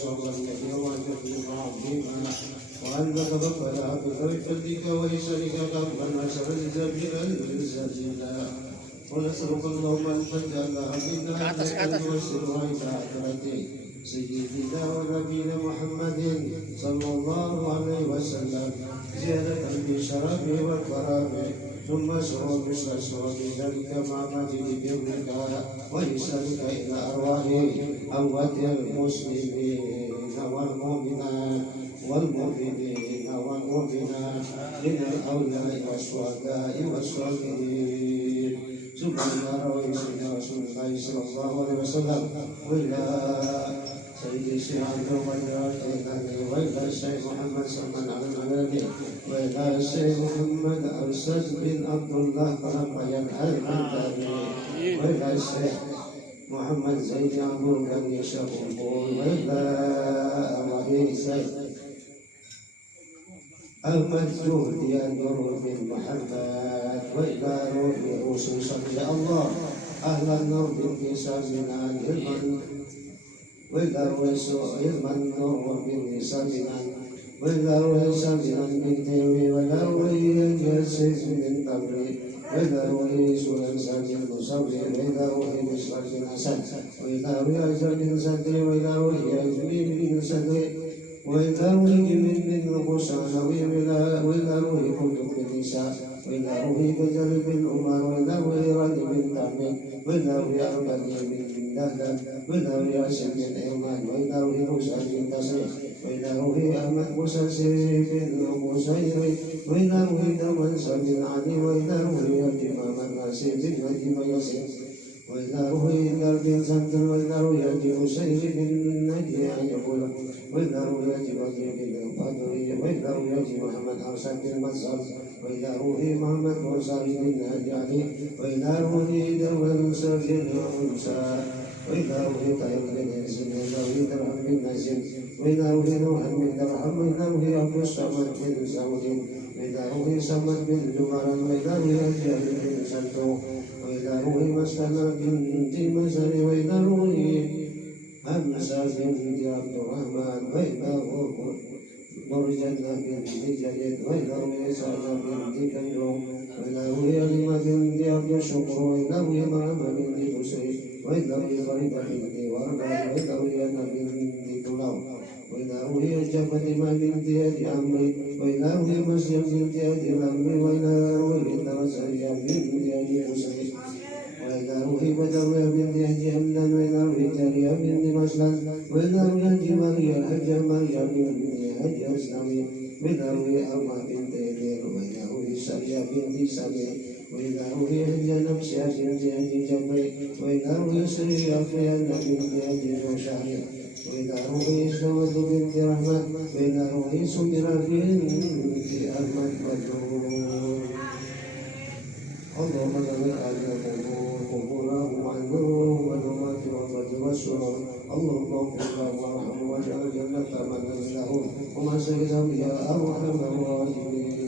صبرا كثيرا وتكليفا عظيما وأن تتقبل عبدك بفضلك ولسانك قبلا وسرد بالسجلا ونسألك اللهم أن تجعل عبدنا أن توسلها إلى حضرة سيدنا ونبينا محمد صلى الله عليه وسلم زيادة في شرفه والكرامه ثم سرور مثل سرور ذلك مع مجد برك وإحسانك إلى أرواح أموات المسلمين والمؤمنات من الأولياء والشهداء والصالحين سبحان رسول الله صلى الله عليه وسلم وإلى سيد الشيخ عبد القادر وإلى الشيخ محمد سلمان على المنابر وإلى الشيخ محمد أرشد بن عبد الله قرقيا المنتبه وإلى الشيخ محمد زيد عبد الغني شكور وإلى أبي الشيخ أحمد جهدي نور بن محمد وإلى روح رسول صلى الله أهل النور بسازنا علما وإلى علما نور بسازنا وإلى سازنا بالتوي وإلى يسيس من قبري وإلى سورة سازنا مصبري وإلى مسلسل حسن وإلى أجر من صدري وإلى أجمين من صدري وإلى من الغصان وإلى روح قلوب النساء وإلى روح بجل بالأمر وإلى رد من تعمل وإلى أربد من دهدل وإلى أسد من إيمان وإلى موسى من تصريح وإلى أحمد مسلسل بالمسير وإلى دوس من علي وإلى إمام الناصر بالنجم يسير وإلى درب سمت وإلى يجب سير بالنجم أن يقول وإذا يجب بن القدر وإذا يجب محمد أرسل بالمصر وإذا روحي محمد وصار بن الجعلي وإذا روحي دول سجن ومنسى وإذا روحي طيب بن إنسان وإذا روحي درهم بن نزل وإذا روحي نوح بن درهم وإذا روحي أبو الصمد بن زود وإذا روحي صمد بن جمرا وإذا روحي الجهل بن سلطو وإذا روحي مسلم بنت مسر وإذا روحي أمسى بنت عبد الرحمن وإذا مرجنا بنت جليل وإذا سعد بنت كيروم وإذا علم بنت عبد الشكر وإذا مريم بنت بسري وإذا فريد بنت وردان وإذا أنا بنت طلاب وإذا جبتما بنت أبي عمرو وإذا مسيم بنت أبي الأمر وإذا درسيا بنت أبي بسري وإذا بدوي بنت أبي أمنا وإذا جارية بنت مسلم وإذا جمالية حج مريم بنت حج أسلمي وإذا أما بنت إدير وإذا سرية بنت سبي وإذا حج نفسها بنت أبي جبري وإذا سرية أفريان بنت أبي شهري وإذا سود بنت رحمة وإذا سمرة بنت أحمد بدر اللهم اجعل قبورهم عنهم والأمات والرد والسرور اللهم اغفر لهم وارحمهم واجعل الجنة مأوى لهم وما سجد بها أرحم الراحمين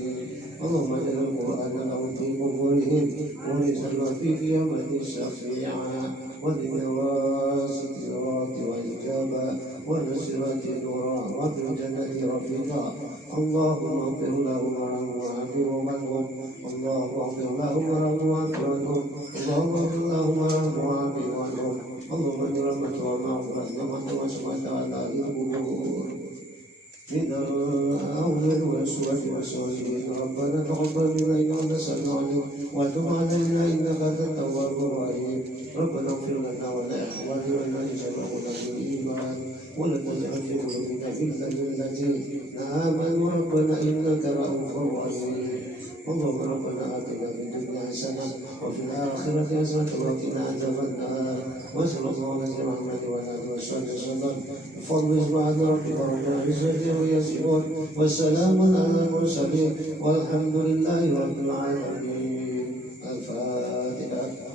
اللهم اجعل القرآن لهم في قبورهم ورزقا في قيامة الشفيعة ولنواس الصراط والإجابة ونصرة نورا وفي الجنة رفيقا اللهم اغفر لهم وعافهم عنهم اللهم اغفر لهم وعافهم عنهم اللهم اغفر لهم وعافهم عنهم اللهم اجعل رحمة ومغفرة لمن وسعت على القبور من الأولين والأسوة والصالحين ربنا تقبل منا إنك سميع وتب علينا إنك أنت التواب الرحيم ربنا اغفر لنا ولإخواننا الذين سبقونا بالإيمان ولا تجعل في قلوبنا غلا للذين آمنوا ربنا إنك رؤوف رحيم اللهم ربنا آتنا في الدنيا حسنة وفي الآخرة حسنة وقنا عذاب النار وصلى الله على محمد وعلى آله وصحبه وسلم بفضل سبحان ربك رب العزة عما يصفون والسلام على المرسلين والحمد لله رب العالمين. الفاتحة.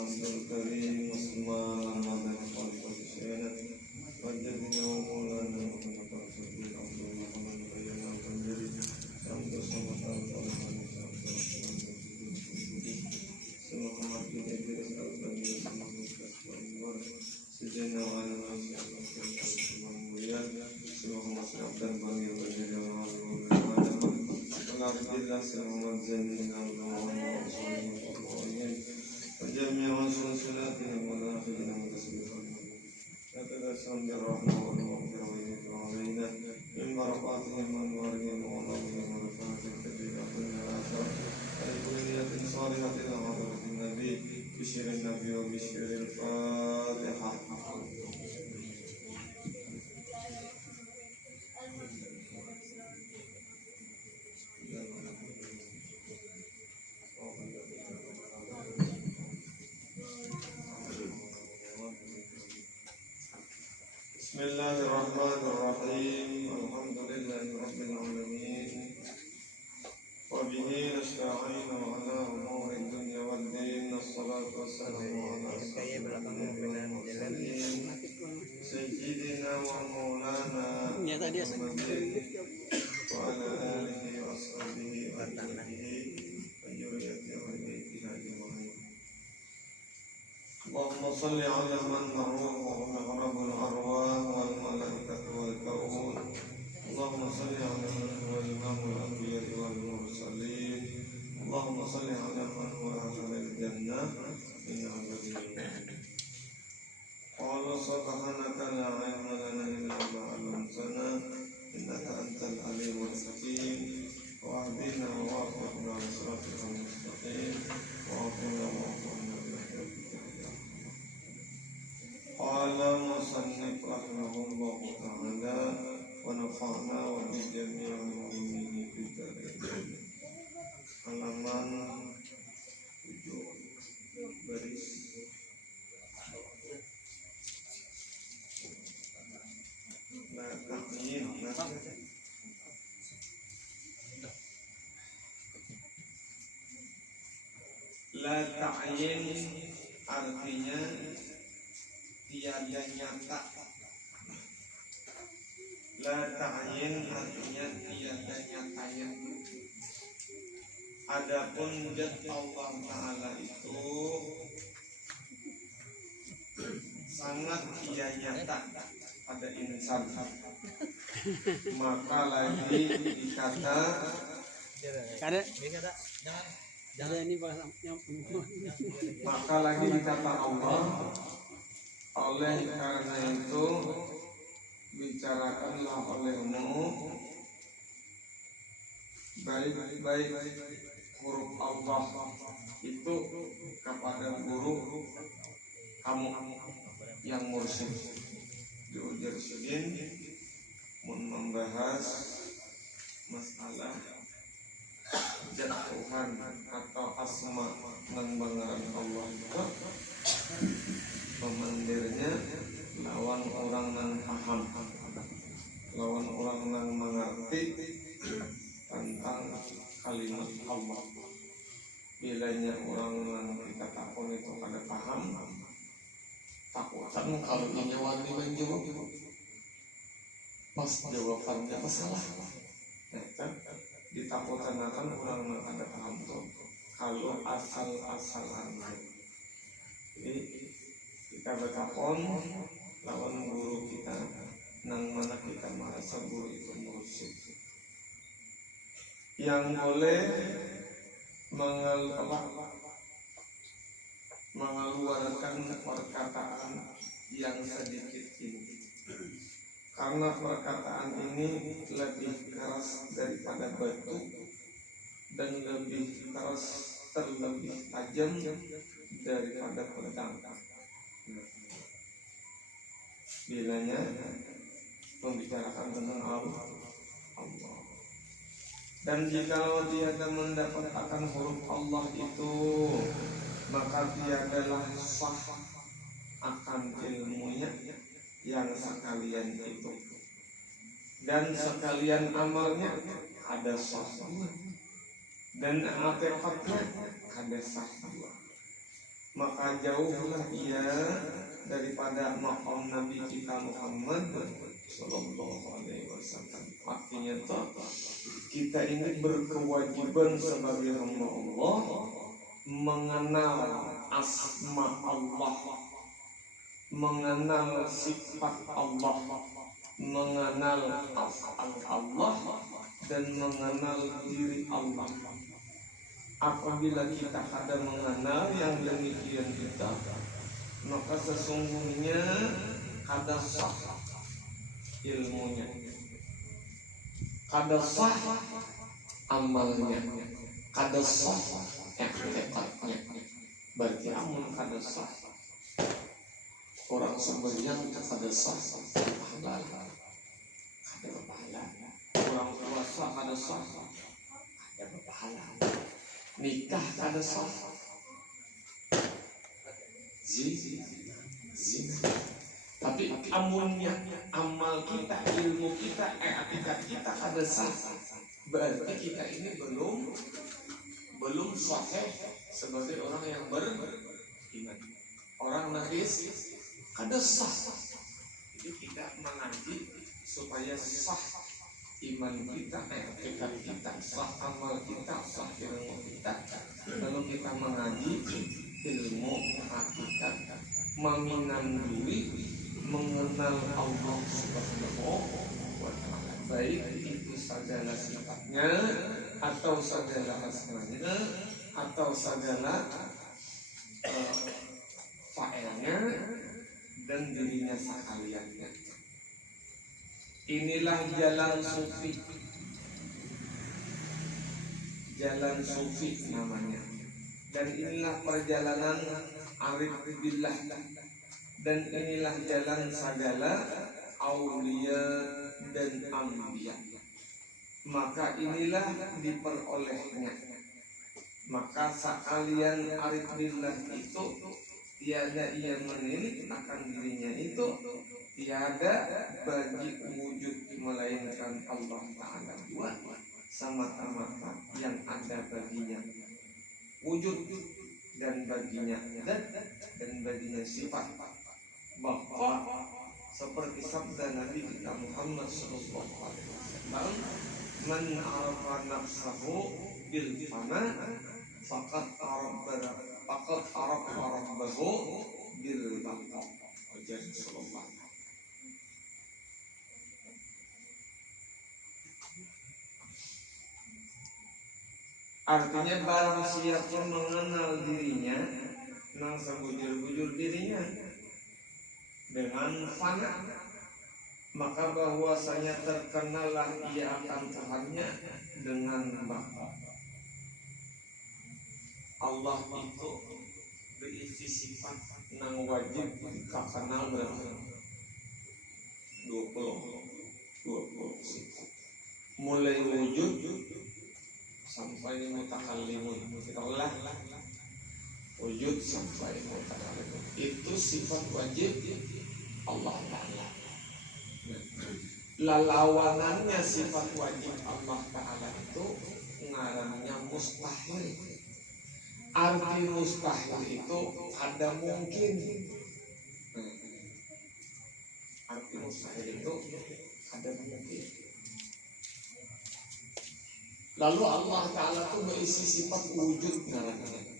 عبد الكريم عثمان محمد خالد حسين وجدنا ومولانا محمد رسول عبد محمد بينا الخنجري شمس الصمد القرآن محمد بن إدريس البني محمد كسبان سيدنا وعلى محمد عبد البني البني Alhamdulillah selamat zainin al-Mu'awwal وجميع سلسلاتهم ولا خجنا متسبقا نتدسم بالرحمة والمغفرة ويذكر علينا من بركاتهم وانوارهم وعلوهم ورفعات كثيرة الدنيا والآخرة ولكلية صالحة لحضرة النبي بشر النبي وبشر الفاتحة. Bismillahirrahmanirrahim. Alhamdulillahi alamin. Wa bihi nasta'inu ala umuri dunya wad din. Wassalatu wassalamu ala sayyidina wa maulana Muhammadin wa ala alihi wa ashabihi wa dzurriyyatihi wa baitihi ajma'in. Allahumma salli ala man marruhu mihrabul arwah wal malaikatu wal kaun. Allahumma salli ala man huwa imamul anbiya'i wal mursalin. Allahumma salli ala man huwa ahlul jannah min abadin. Qala subhanaka la ilma lana illa ma 'allamtana innaka antal alimul hakim. Wa ahdina wa waffiqna li siratal mustaqim wa atina wa'afina قال مصنف رحمه الله تعالى ونفعنا وبجميع المؤمنين في الدارين. Halaman 7 baris la ta'yin artinya tiada nyata. La ta'yin artinya tiada nyatanya. Adapun zat Allah Ta'ala itu sangat tidak nyata pada insan. Maka lagi dikata maka lagi dikata Allah. Oleh karena itu bicarakanlah olehmu baik-baik huruf Allah itu kepada guru kamu yang mursyid. Diujar Syedin membahas masalah zat Tuhan atau asma dan bangaran Allah itu pemandirnya lawan orang yang paham, lawan orang yang mengerti tentang kalimat Allah. Bilanya orang yang kita takut itu kada paham, takutan kalau dijawab menjawab pas jawabannya salah. Ditakutan akan orang yang kada paham tuh kalau asal-asalannya. Jadi kita bertakon lawan guru kita nang mana kita merasa guru itu mursyid yang boleh mengeluarkan perkataan yang sedikit ini, karena perkataan ini lebih keras daripada batu dan lebih keras terlebih tajam daripada pedang. Bilanya membicarakan tentang Allah. Dan jikalau tiada mendapat akan huruf Allah itu, maka tiadalah sah akan ilmunya yang sekalian itu. Dan sekalian amalnya ada sah dua. Dan atefatnya ada sah dua. maka jauhlah ia daripada maqam Nabi kita Muhammad sallallahu alaihi wasallam. Artinya kita ini berkewajiban sebagai hamba Allah mengenal asma Allah, mengenal sifat Allah, mengenal af'al Allah, dan mengenal diri Allah. Apabila kita ada mengenal yang demikian kita, maka sesungguhnya ada sah ilmunya, ada sah amalnya, ada sah etikatnya. Berarti amal ada sah. Orang sembahyang ada sah pahala, ada pahala. Orang puasa ada sah, ada pahala. Nikah ada sah, zina. Tapi amunnya amal kita, ilmu kita, etikat kita ada sah, berarti kita ini belum sahih sebagai orang yang beriman. Orang nangis ada sah. Jadi kita mengaji supaya sah iman kita, etikat kita, sah amal kita, sah ilmu kita. Lalu kita mengaji ilmu hakikat, meminang diri, mengenal Allah Subhanahu wa ta'ala, baik itu segala sifatnya atau segala asmanya atau segala fa'ilnya dan dirinya sekaliannya. Inilah jalan sufi. Jalan sufi namanya. Dan inilah perjalanan arif billah. Dan inilah jalan segala aulia dan anbiya. Maka inilah diperolehnya. Maka sekalian arif billah itu tiada ia menilik akan dirinya itu, tiada bagi wujud melainkan Allah Ta'ala dua, semata-mata yang ada baginya wujud dan baginya zat dan baginya sifat. Bahwa seperti sabda Nabi kita Muhammad sallallahu alaihi wasallam, man arafa nafsahu bil fana faqad arafa rabbahu bil baqa. Ujar sallallahu alaihi. Artinya barang siapa mengenal dirinya, nang sebujur-bujur dirinya dengan fana, maka bahwasanya terkenalah ia akan Tuhannya dengan baqa. Allah itu berisi sifat nang wajib kita kenal berapa? 20 sifat. Mulai wujud sampai mutakallimun, kita ulah wujud sampai mutakallimun, itu sifat wajib Allah Ta'ala. Lawanannya sifat wajib Allah Ta'ala itu ngarannya mustahil. Arti mustahil itu ada mungkin. Arti mustahil itu ada mungkin. Lalu Allah Ta'ala itu berisi sifat wujud namanya.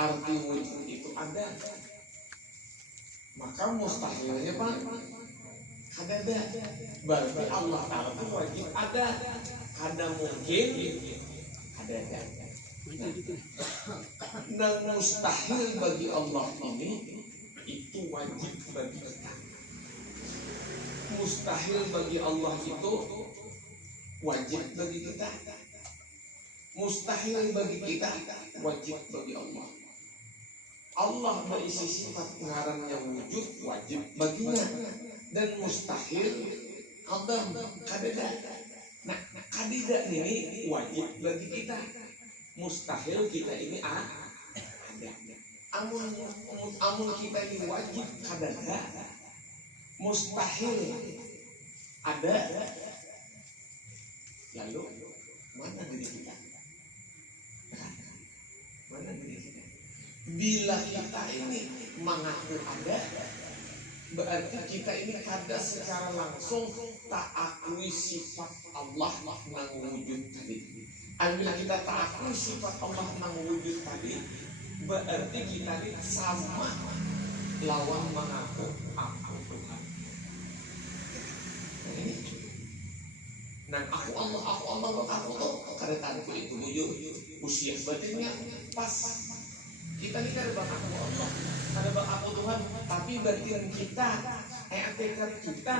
Arti wujud itu ada. Maka mustahilnya Pak ada. Berarti Allah Ta'ala itu wajib ada. Ada mungkin ada. Nah mustahil bagi Allah ini itu wajib bagi kita. Mustahil bagi Allah itu wajib bagi kita. Mustahil bagi kita, wajib bagi Allah. Allah berisi sifat ngarannya wujud, wajib baginya. Dan mustahil ada kadida. Nah kadida ini wajib bagi kita. Mustahil kita ini ada. Amun kita ini wajib kadida, mustahil ada. Lalu mana diri kita? Mana diri kita? Bila kita ini mengaku ada, berarti kita ini kada secara langsung tak akui sifat Allah nang wujud tadi. Bila kita tak akui sifat Allah nang wujud tadi, berarti kita ini sama lawan mengaku aku Tuhan. Nah, aku Allah, aku tuh karetanku itu wujud usia batinnya pas. Kita ini kada bang aku Allah, kada bang aku Tuhan, tapi batin kita, tekad kita,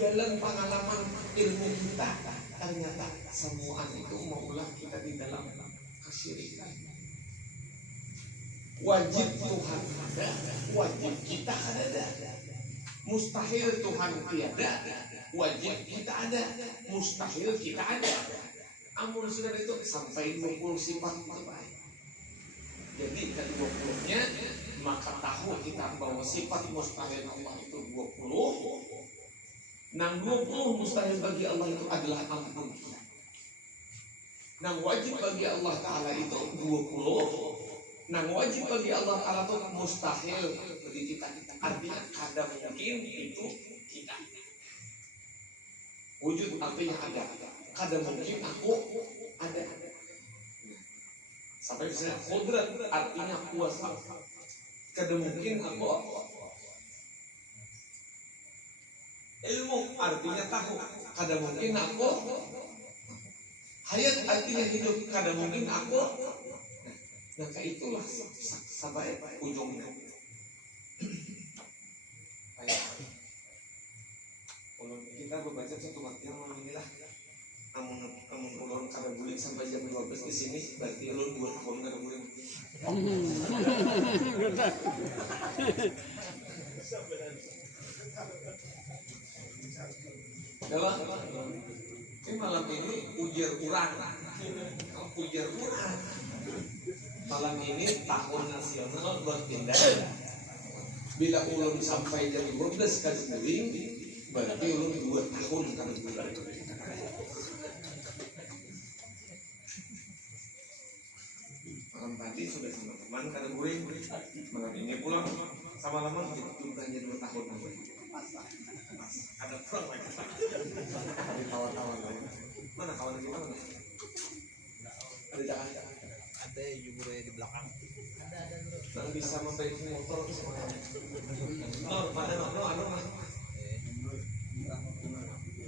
jalan pengalaman ilmu kita, ternyata semua itu maulah kita di dalam kesyirikan. Wajib Tuhan ada, wajib kita ada. Mustahil Tuhan tiada, wajib kita ada. Mustahil kita ada. Amun sudah itu sampai 20 sifat terbaik. Jadi ke-20-nya maka tahu kita bahwa sifat mustahil Allah itu 20. Nang 20 mustahil bagi Allah itu adalah ampun. Nang wajib bagi Allah Ta'ala itu 20. Nang wajib bagi Allah Ta'ala itu mustahil bagi kita. Artinya kada mungkin itu kita. Wujud artinya ada. Kada mungkin aku ada. Sampai misalnya qudrat artinya kuasa. Kada mungkin aku. Ilmu artinya tahu. Kada mungkin aku. Hayat artinya hidup. Kada mungkin aku. Maka itulah sampai ujungnya. Kita membaca satu waktu yang inilah. Amun ulun kada boleh sampai jam 12 di sini, berarti ulun 2 tahun kada boleh. Dalam ini malam ini ujar urang. Malam ini tahun nasional buat pindah. Bila ulun sampai jam 12 kada boleh, berarti ulun 2 tahun kada boleh. Malam tadi sudah sama teman kada guring, malam ini pulang sama lama jumlahnya 2 tahun lagi. Ada pulang lagi. Ada kawan-kawan lagi. Mana kawan lagi mana? Ada jangan. Ada jumlah di belakang. Nang bisa memperbaiki motor semua. Nor, mana Nor?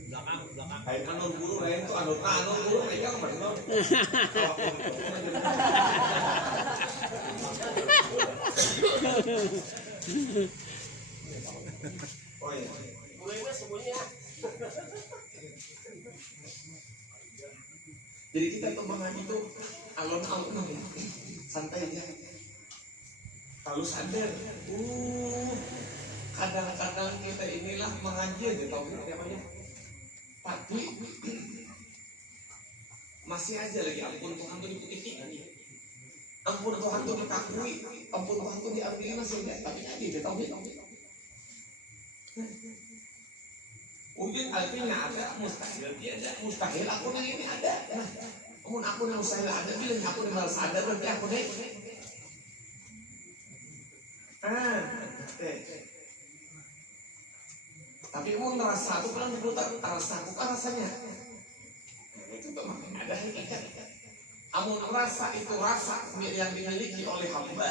Belakang. Hai anor guru lain tuh anor guru mereka kan Nor. Oh iya. Mulainya semuanya. Jadi kita tuh mengaji tuh alon-alon ya, santai aja. Kalau sadar, kadang-kadang kita inilah mengaji aja tahu apa ya. Tapi masih aja lagi ampun Tuhan tuh diputik lagi. Ampun Tuhan tuh dikakui, ampun Tuhan tuh diambil masih aja. Tapi ngaji dia tahu. Mungkin artinya ada, mustahil tiada. Mustahil aku yang ini ada. Namun aku yang mustahil ada, bilang aku yang harus ada berarti aku nih. Tapi mau ngerasa aku kan dulu tak rasa aku kan rasanya. Itu tuh makanya ada hakikat. Amun rasa itu rasa yang dimiliki oleh hamba,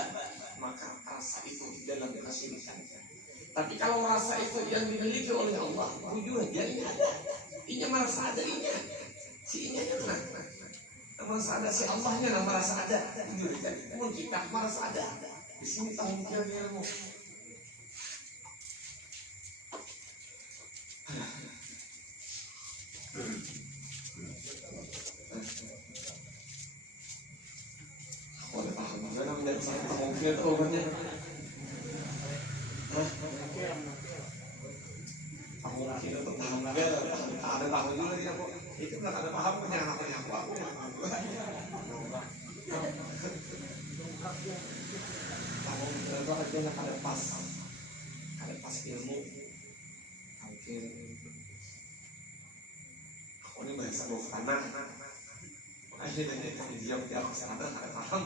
maka rasa itu di dalam kesyirikan. Tapi kalau rasa itu yang dimiliki oleh Allah, jujur aja ini ada. Inya merasa ada inya. Si inya nya merasa ada, si Allahnya merasa ada. Jujur aja. Namun kita merasa ada. Di sini tahu kira-kira ilmu. Aku ada paham. Karena dari saya tahu kira obatnya. Aku mungkin untuk paham lagi, ada tahu juga dia kok. Itu nggak ada paham punya anaknya aku. Tahu itu artinya ada pas ilmu. Mungkin aku ini bahasa bawah tanah. Makanya dia diam di atas tanah ada paham.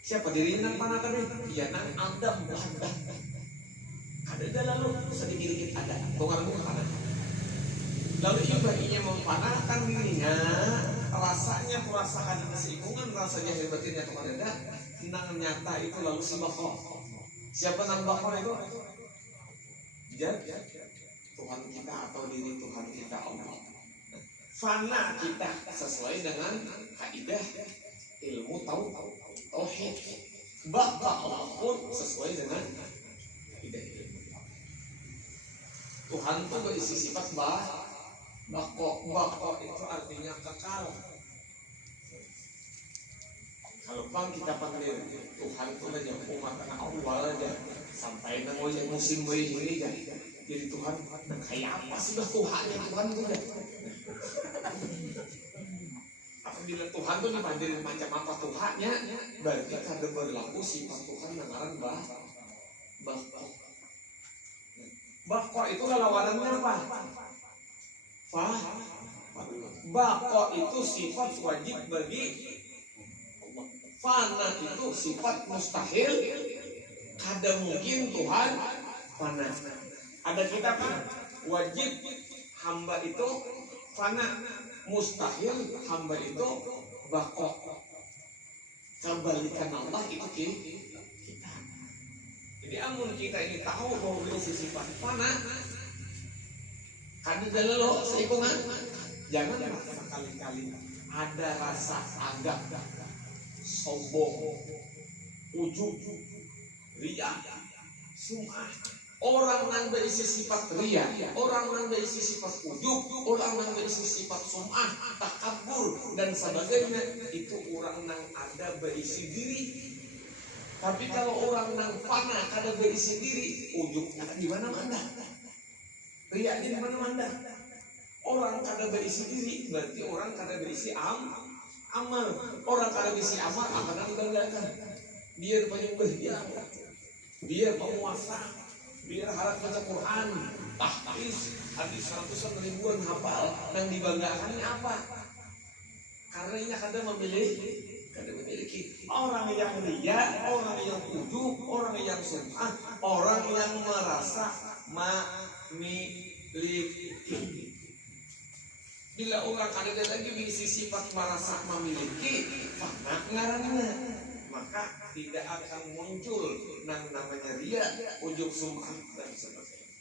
Siapa diri nang panah tadi? Iya nang Adam Adam. Ada lalu sedikit ada. Tukar bukan panah. Lalu ibadinya mempanahkan dirinya, rasanya kurasakan keseimbangan, rasanya hebatnya tukar ada. Nang nyata itu lalu si Bako. Siapa nang Bako itu? Jadi Tuhan kita atau diri Tuhan kita Allah. Fana kita sesuai dengan kaidah ilmu tauhid. Baka Allah pun sesuai dengan kaidah ilmu. Tuhan itu berisi sifat bako itu artinya kekal. Kalau kita panggil Tuhan itu hanya umat awal aja sampai nangoy musim bayi ini jadi Tuhan kayak apa sih Tuhan itu kan? Apabila Tuhan itu dipanggil macam apa Tuhannya, berarti ada berlaku sifat Tuhan yang ngaran bako itu lawanannya apa? Bako itu sifat wajib bagi fana itu sifat mustahil. Kada mungkin Tuhan fana. Ada kita kan wajib hamba itu fana, mustahil hamba itu bako. Kebalikan Allah itu kita. Jadi amun kita ini tahu bahwa berisi sifat fana, kada dalalo seikungan. Jangan sekali-kali ada rasa agak sombong, ujub, ria, sum'ah. Orang yang berisi sifat ria, orang yang berisi sifat ujub, orang yang berisi sifat sum'ah, takabur dan sebagainya, itu orang yang ada berisi diri. Tapi kalau orang yang fana kada berisi diri, ujubnya di mana-mana, ria di mana-mana. Orang kada berisi diri berarti orang kada berisi amal. Orang kada berisi amal akan banggakan. Biar penyembah biar penguasa, biar harap baca Quran, tahfiz, hadis ratusan ribuan hafal, yang dibanggakannya apa? Karena ini kada memiliki orang yang ria, orang yang ujub, orang yang sum'ah, orang yang merasa memiliki. Bila orang ada lagi berisi sifat merasa memiliki, fana ngaranna, maka tidak akan muncul namanya ria, ujub, sum'ah dan sebagainya.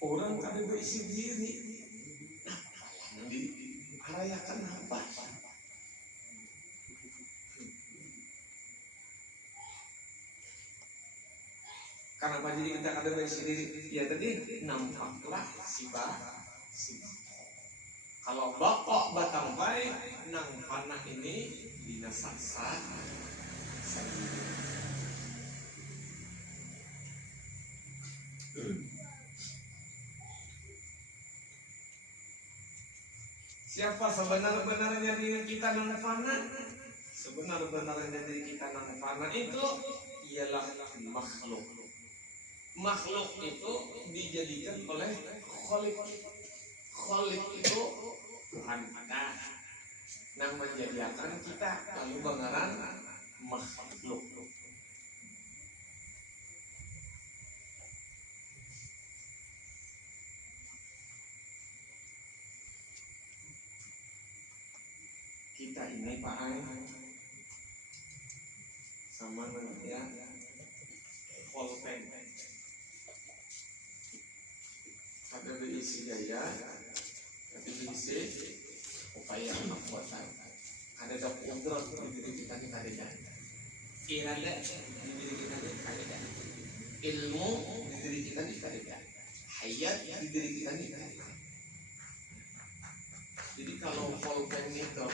Orang ada berisi diri, nah, dirayakan apa? Kenapa jadi kita kada berisi diri? Ya tadi nampaklah sifat. Kalau bako batang baik, nang panah ini binasaksa sendiri. Siapa sebenar-benarnya diri kita nang fana? Sebenar-benarnya diri kita nang fana itu ialah makhluk. Makhluk itu dijadikan oleh Khalik. Khalik itu Tuhan kita yang menjadikan kita, lalu bangaran makhluk. Kita ini Pak Ai sama ya pulpen. Ada berisi gaya, tapi berisi upaya kekuatan. Ada kodrat di diri kita ni kada. Irada di diri kita ni kada. Ilmu di diri kita ni kada. Hayat di diri kita ni kada. Jadi kalau pulpen itu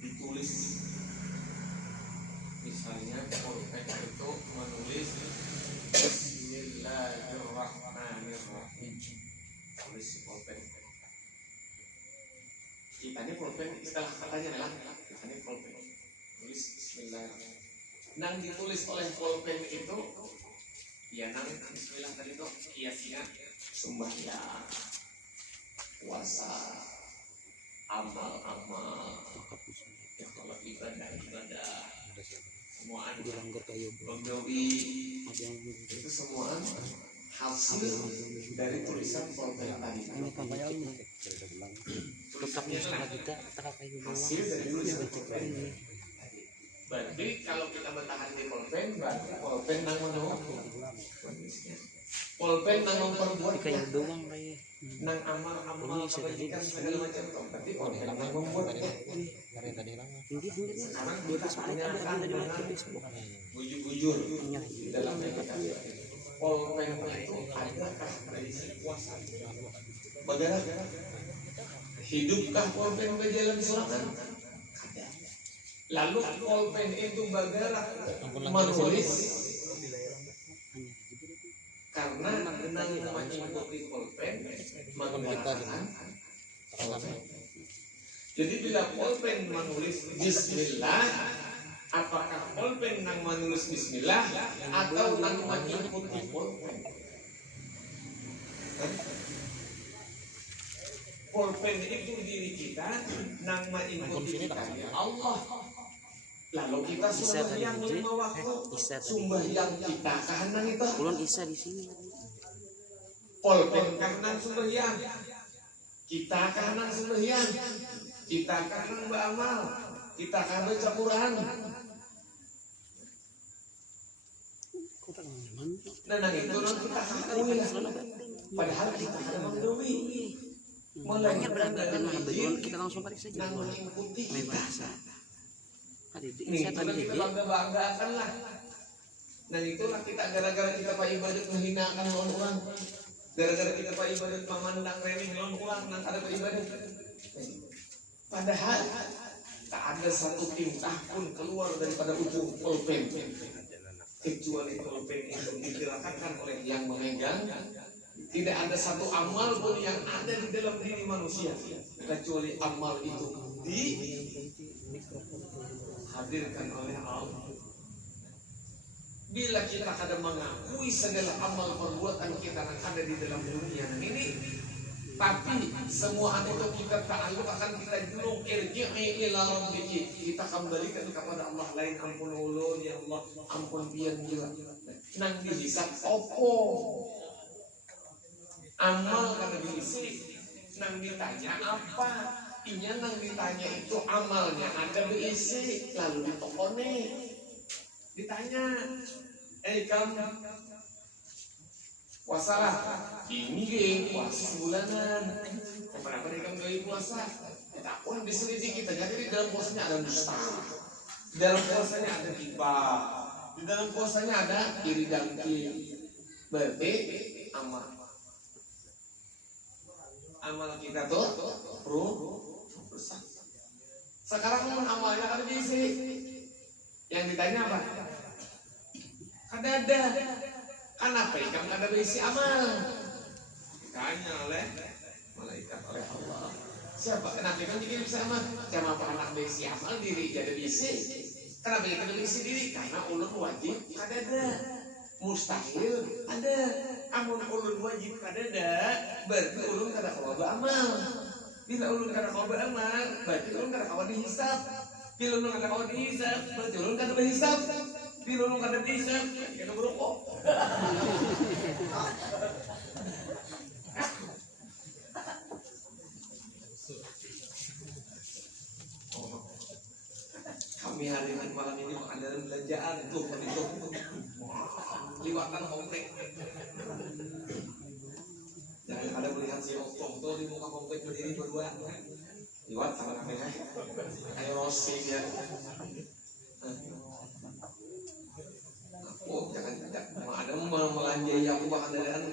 ditulis, misalnya pulpen itu menulis Bismillahirrahmanirrahim, tulis pulpen. Kita ini pulpen, istilah katanya adalah kita ini pulpen, tulis Bismillahirrahmanirrahim. Nang ditulis oleh pulpen itu, ya nang Bismillah tadi itu kiasnya sembahyang, puasa, amal-amal, ya kalau ibadah semua penggawi itu semua hasil dari tulisan pulpen tadi. Tulisannya hasil dari tulisan pulpen. Berarti kalau kita bertahan di pulpen, berarti pulpen nang menolak. Pulpen nang memperbuat nang amal-amal kebajikan segala macam itu. Berarti pulpen nang membuat. Sekarang kita tanyakan dengan bujur-bujur di dalam meditasi. Pulpen itu adakah tradisi puasa? Bagaimana? Hidupkah pulpen ke jalan sorangan? Ada. Lalu pulpen itu bagaimana menulis? Karena dengan mengikuti pulpen menggunakan pulpen. Jadi bila pulpen menulis Bismillah, apakah pulpen yang menulis Bismillah atau yang mengikuti pulpen? Pulpen itu diri kita, yang mengikuti kita Allah. Lalu kita sembahyang 5 waktu, sembahyang kita kahanan itu. Ulun Isa di sini. Pulpen kahanan sembahyang, kita kahanan sembahyang, kita kahanan beramal, kita kahanan baca Quran. Dan itu nanti kita akui lah. Padahal kita ada menggawi. Hanya berat-berat dengan kita langsung balik saja. Yang mengikuti Main kita. bahasa. Tadi Nih, saya itu tadi kita dia. bangga-banggakan lah. Dan itulah kita gara-gara kita pak ibadat menghinakan lawan orang. Gara-gara kita pak ibadat memandang remeh lawan orang, nang ada pak ibadat. Padahal tak ada satu tintah pun keluar daripada ujung pulpen. Kecuali pulpen itu digerakkan oleh yang memegang. Tidak ada satu amal pun yang ada di dalam diri manusia kecuali amal itu dihadirkan oleh Allah. Bila kita kadang mengakui segala amal perbuatan kita yang ada di dalam dunia ini, tapi semua itu kita ta'alluq akan kita julung irji'i ila rabbiki, kita kembalikan kepada Allah. Lain ampun ulun ya Allah, ampun biar gila nang dihisab opo amal kada diisi, nang ditanya apa? Inya nang ditanya itu amalnya ada diisi, lalu ditokone ditanya, kamu puasa lah? Ini geng puasa sebulanan. Kenapa nih kamu gak puasa? Kita pun diselidiki kita jadi di dalam puasanya ada dusta, di dalam puasanya ada riba, di dalam puasanya ada iri dengki. Berarti amal kita tuh rusak. Sekarang pun amalnya ada diisi. Yang ditanya apa? Ada. Kenapa kamu ada diisi amal? Ditanya oleh malaikat, oleh Allah. Siapa? Kenapa kamu jadi bisa amal? Jangan pernah diisi amal diri jadi diisi. Kenapa kita diisi diri? Karena ulun wajib ada. Mustahil ada. Amun ulun wajib kadada, berarti ulun kada kawa beramal. Bila ulun kada kawa beramal, berarti ulun kada kawa dihisab. Bila ulun kada kawa dihisab, berarti ulun kada berhisab. Bila ulun kada dihisab, kada berokok. Kami hari ini malam ini mengadakan belanjaan tuh itu liwatan komplek. Jangan ada melihat si Otong tuh di muka komplek berdiri berdua. Liwat sama kami ya. Ayo rosi dia. Oh jangan ada melanjai aku bahkan dari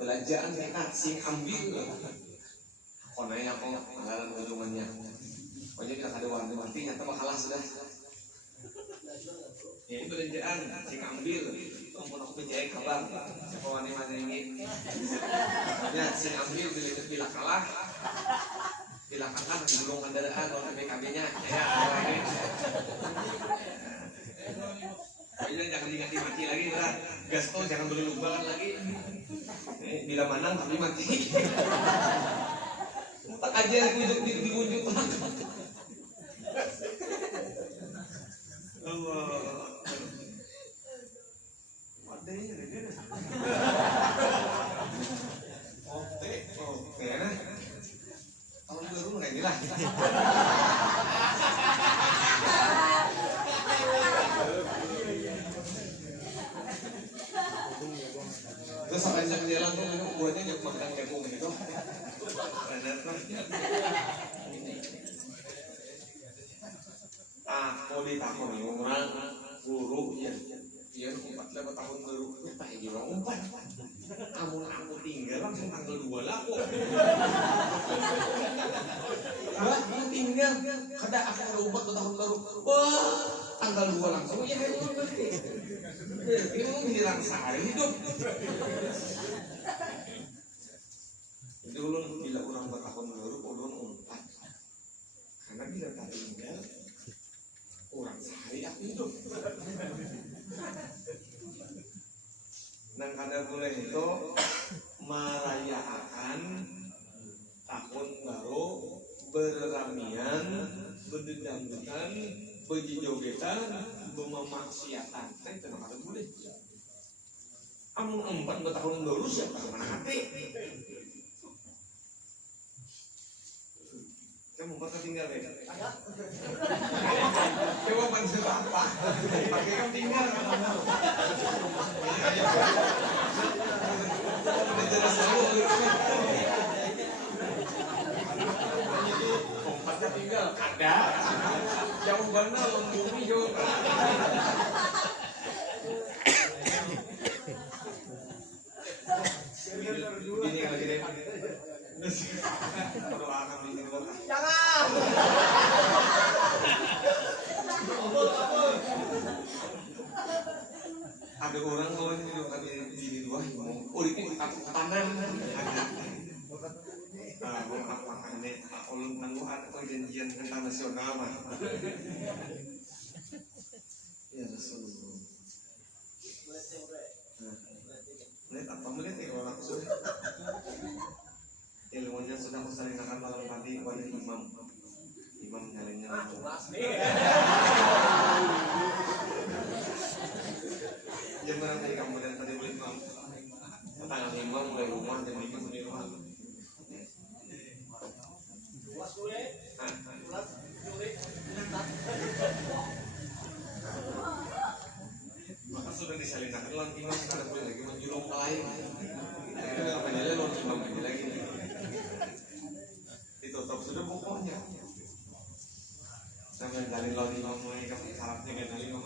belanjaan kita sing ambil. Konanya aku anggaran ujungannya. Pokoknya kita ada warna mati nyata kalah sudah. Ini belanjaan sing ambil. Ampun aku percaya kabar siapa wanita ini ya sing ambil bila kalah di gulung kendaraan kalau PKB nya ya ini kayaknya jangan diganti mati lagi lah gas tuh jangan beli lupa lagi Bila menang tapi mati. Tak aja diunjuk Allah. Wadahnya dia. Oke nah. Tahun baru kayak gila. Terus sampai jalan tuh minum buahnya yang makan kepung gitu. Benar kan? Aku ditakoni orang guru ya. Dia 4 tahun baru. Apa ini orang 4? Aku tinggal langsung tanggal 2 lah kok. Wah, aku tinggal. Kada aku 4 tahun baru. Wah, tanggal 2 langsung ya kayak nanti. Ini mau hilang sehari hidup. Dulu bila orang bertahun baru, orang 4. Karena bila tak tinggal, orang sehari aku hidup. Dan kada boleh itu merayakan tahun baru berramian, berdendam-dendam, berjogetan, bermaksiatan. Nah itu kada boleh. Amun 4 tahun baru siapa mana hati? Kamu bakal tinggal ya? Coba bantu apa? Pakai kamu tinggal. Jelas dulu. Kompatnya tinggal. Ada. Jauh banget bumi jauh. Ini lagi deh. Doakan ini doa. Jangan. Ada orang kalau ini doakan di dua, oh ini tanam. Bukan makannya, ulun tangguhan perjanjian internasional mah. Ya Rasulullah. Menit apa menit ya kalau aku sudah. Ilmunya sudah kusalinakan malam tadi kepada imam nyalinya jangan nanti kamu dan tadi beli imam tangan imam mulai rumah dan bikin di rumah maka sudah disalinakan lawan imam sekarang boleh lagi menjulung ke lain itu apa jalan lawan imam lagi ditutup sudah pokoknya sampai dalil lawan imam mulai kamu salahnya kan dalil imam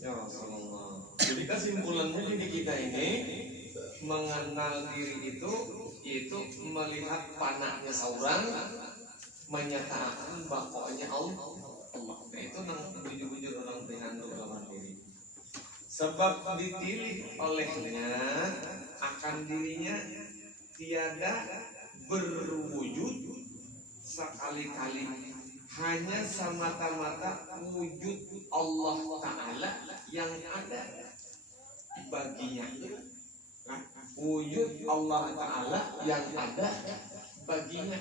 ya Rasulullah. Jadi kesimpulannya jadi kita ini mengenal diri itu melihat panahnya seorang menyatakan bahwanya Allah itu nang bujur-bujur orang berhanduk dalam diri. Sebab dipilih olehnya akan dirinya tiada berwujud sekali-kali, hanya semata-mata wujud Allah Ta'ala yang ada baginya. Nah, wujud Allah Ta'ala yang ada baginya,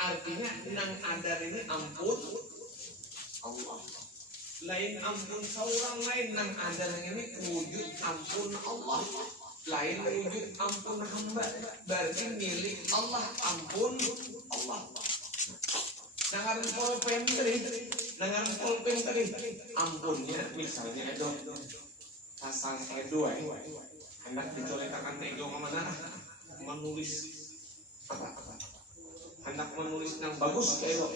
artinya nang ada ini ampun Allah. Lain ampun seorang lain nang ada ini wujud ampun Allah. Lain wujud ampun hamba, berarti milik Allah ampun Allah. Nangaran pulpen tadi ampunnya misalnya edo pasang edo hendak dicoletakan edo kemana menulis apa hendak menulis nang bagus ke edo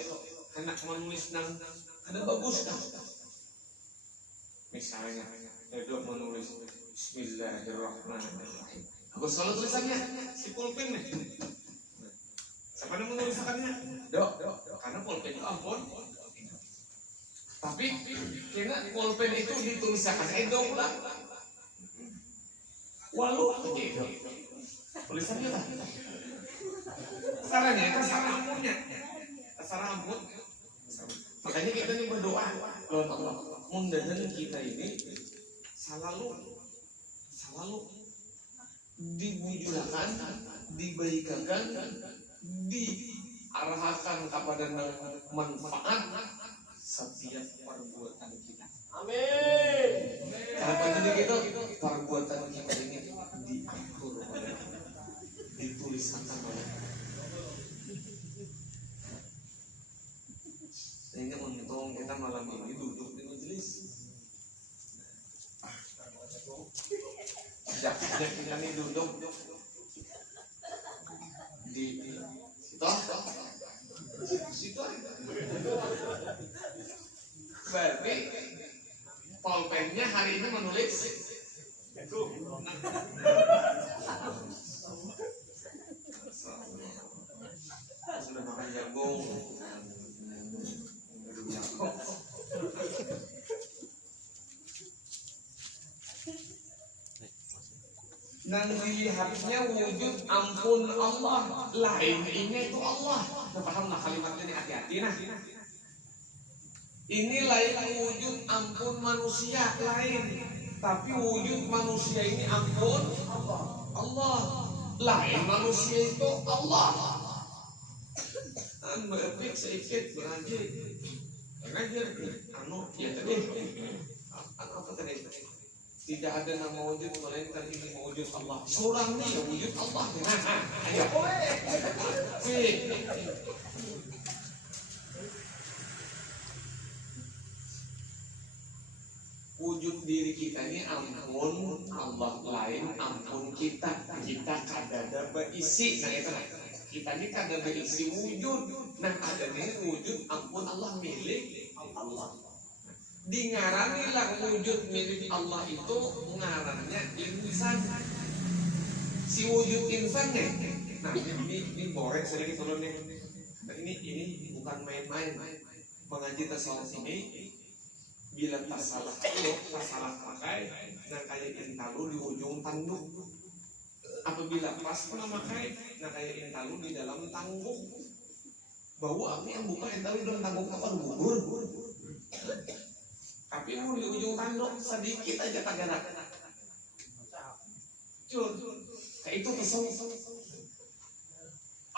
hendak menulis nang ada bagus kan misalnya edo menulis Bismillahirrahmanirrahim bagus selalu tulisannya si pulpen nih siapa yang menuliskannya? Dok, karena pulpen itu ampun. Tapi karena pulpen itu dituliskan edo pula. Walau edo. Tulisannya lah. Caranya kasar amunnya. Kasar amun. Makanya kita ini berdoa, lawan Allah. Mudah-mudahan kita ini selalu dibujurkan, dibaikan, diarahkan kepada manfaat setiap perbuatan kita. Amin. Kenapa jadi gitu? Perbuatan kita ini diatur oleh, dituliskan oleh. Sehingga untung kita malam ini duduk di majelis. Sejak kita ini duduk di situ aja. Berarti pulpennya hari ini menulis sudah makan jagung. Dan dilihatnya wujud ampun Allah, lain ini itu Allah. Pahamlah kalimat ini, hati-hati nah. Ini lain wujud ampun manusia lain, tapi wujud manusia ini ampun Allah. Lain manusia itu Allah. An berpik sedikit beraji. Ngajar ya tadi. Apa tadi? Tidak ada nama wujud melainkan ini wujud Allah. Seorang ini ya wujud Allah. Ayo. Wujud diri kita ini ampun Allah, lain ampun kita. Kita kadada berisi. Nah itu kita ini kadada berisi wujud. Nah adanya wujud ampun Allah milik Allah. Di ngaranilah wujud milik Allah itu ngarannya insan. Si wujud insannya. Nah ini borek sedikit turun nih. Nah, ini bukan main-main. Mengaji tasawuf ini bila tak salah pakai, nah kayak intalu di ujung tanduk. Apabila pas memakai, nah kayak intalu di dalam tanggung. Bau api yang buka intalu di dalam tanggung apa gugur. Tapi mau di ujung tanduk sedikit aja tagarak. Kayak itu tasawuf.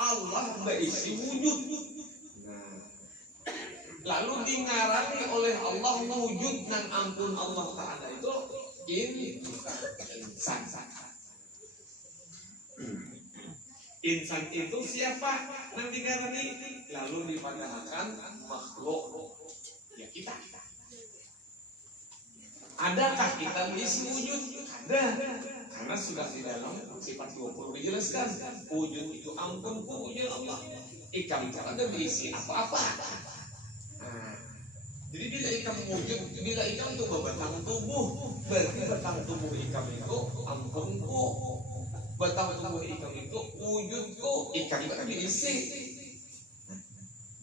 Allah berisi wujud. Nah, lalu dingarani oleh Allah wujud dan ampun Allah Ta'ala itu ini insan. Insan itu siapa? Nanti ngarani lalu dipadahkan makhluk ya kita. Adakah kita mengisi wujud? Ada. Karena sudah di dalam sifat 20 dijelaskan. Wujud itu ampun wujud Allah. Ikam itu ada berisi apa-apa. Nah, jadi bila ikam wujud, bila ikam itu berbatang tubuh, berarti batang tubuh ikam itu ampunku. Batang tubuh ikam itu wujudku. Ikam itu diisi.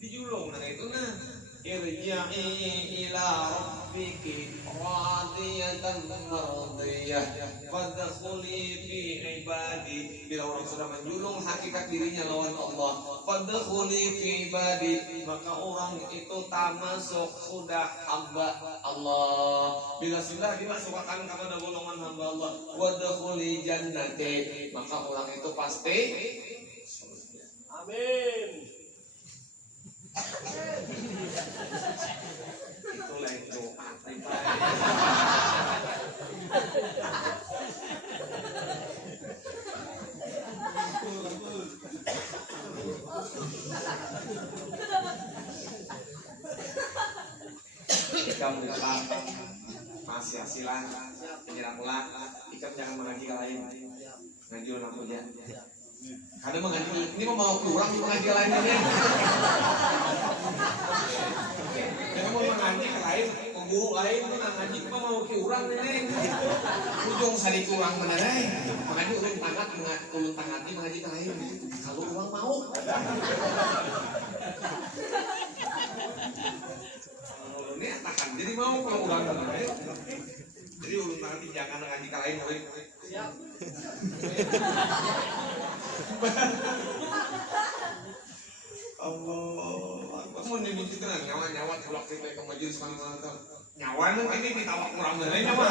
Dijulung nah itu nah. Irja'i ila rabbiki radiyatan mardiyah fadkhuli fi ibadi. Bila orang sudah menjulung hakikat dirinya lawan Allah, fadkhuli fi ibadi, maka orang itu termasuk sudah hamba Allah. Bila sudah dimasukkan kepada golongan hamba Allah, wadkhuli jannati, maka orang itu pasti amin. Itulah itu ikam dekat masih hasilan penyiram ulang. Ikam jangan mengaji ke lain, ngaji ulang aja. Karena mengaji ini mau kurang di mengaji lain ini. Jangan mau mengaji ke lain, guru lain itu ngaji kita mau kurang ini. Ujung sari kurang mana deh? Mengaji ulun tangati mengaji ke lain. Kalau uang mau. Ini tahan. Jadi mau kalau ulang mana deh? Jadi ulun tangati jangan ngaji ke lain. Siap. Allah. Mun dimikirkeun nyawa-nyawa tulak kita ke majelis mana nyawa nu ini ditawak urang heula nyawa.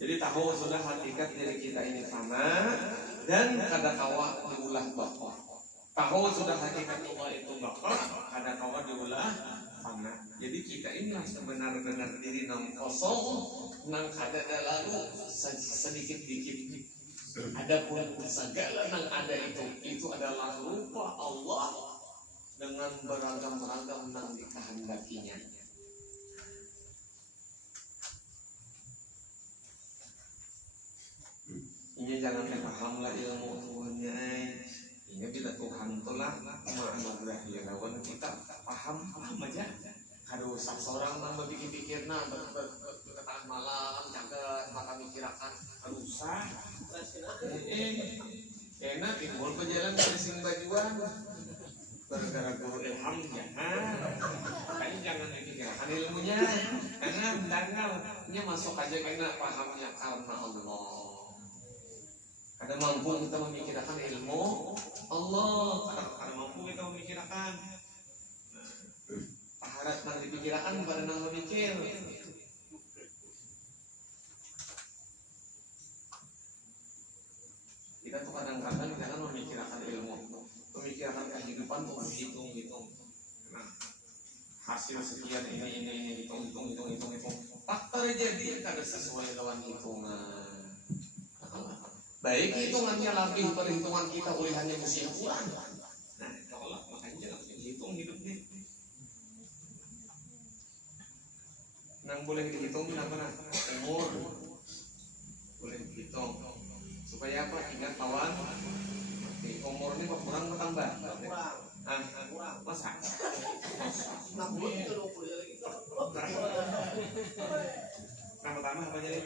Jadi tahu sudah hakikat diri kita ini fana dan kadakawa diulah baqa. Tahu sudah hakikat Allah itu baqa, kadakawa diulah fana. Jadi kita inilah sebenar-benar diri nang kosong, nang kadada lalu sedikit dikit. Adapun segala nang ada itu adalah rupa Allah dengan beragam-ragam nang dikehendakinya. Ini jangan paham lah ilmu Tuhannya. Ini bila Tuhan telah makna ya lawan kita paham aja. Kado seorang mah berpikir-pikirna berketahan malam jaga mata mikirakan rusak. Enak timbul berjalan dari sing bajuan gara-gara guru ilham jangan. Makanya jangan dipikirkan ilmunya karena dangkalnya masuk aja karena pahamnya karena Allah. Kada mampu kita memikirkan ilmu Allah, kada mampu kita memikirkan paharat nang dipikirkan pada nang memikir. Kita tuh kadang-kadang jangan memikirkan ilmu, memikirkan kehidupan tuh hitung-hitung. Nah, hasil sekian ini hitung. Tak terjadi kada sesuai dengan hitungan. Baik hitungannya lagi perhitungan kita oleh hanya musim Quran. Nah, kalau makanya jangan hitung hidupnya. Nang boleh dihitung apa nak? Umur boleh dihitung. Supaya apa? Ingat kawan. Umur ini berkurang bertambah. Kurang. Masa? 60 itu 20 lagi. Nah, pertama apa jadi?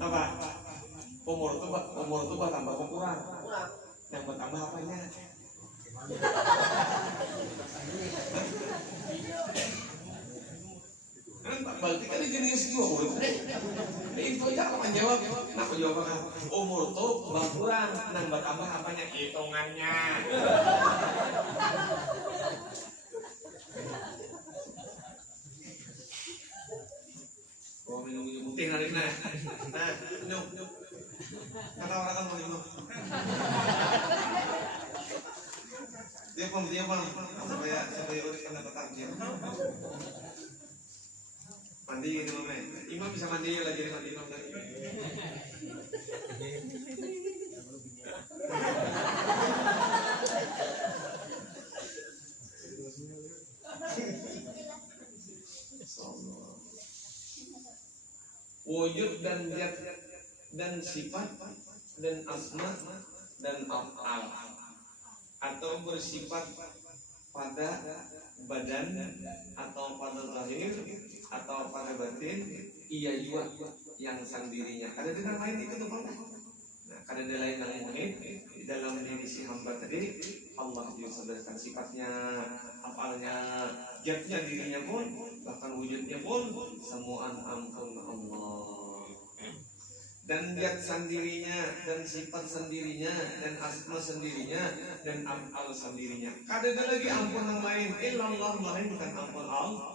Apa? Umur itu bertambah kurang. Yang bertambah apanya? Berarti kan jenis dua umur. Itu aja apa menjawab? Nah, aku jawab apa? Umur itu berkurang, nang bertambah apanya? Hitungannya. Oh, minum putih hari ini. Nah, minum. Kata orang kan mau minum. Dia pun supaya udah kena petaknya. Mandi ini mana? Imam bisa mandi lagi mandi imam lagi. Wujud dan zat dan sifat dan asma dan af'al atau bersifat pada badan atau pada zahir atau pada batin iya juga yang sendirinya ada di dalam lain itu tuh nah ada di lain yang muhid di dalam diri si hamba tadi Allah juga sadarkan sifatnya afalnya zatnya dirinya pun bahkan wujudnya pun semuaan ampun Allah dan zat sendirinya dan sifat sendirinya dan asma sendirinya dan afal sendirinya kada ada lagi ampun yang lain illallah lain bukan ampun Allah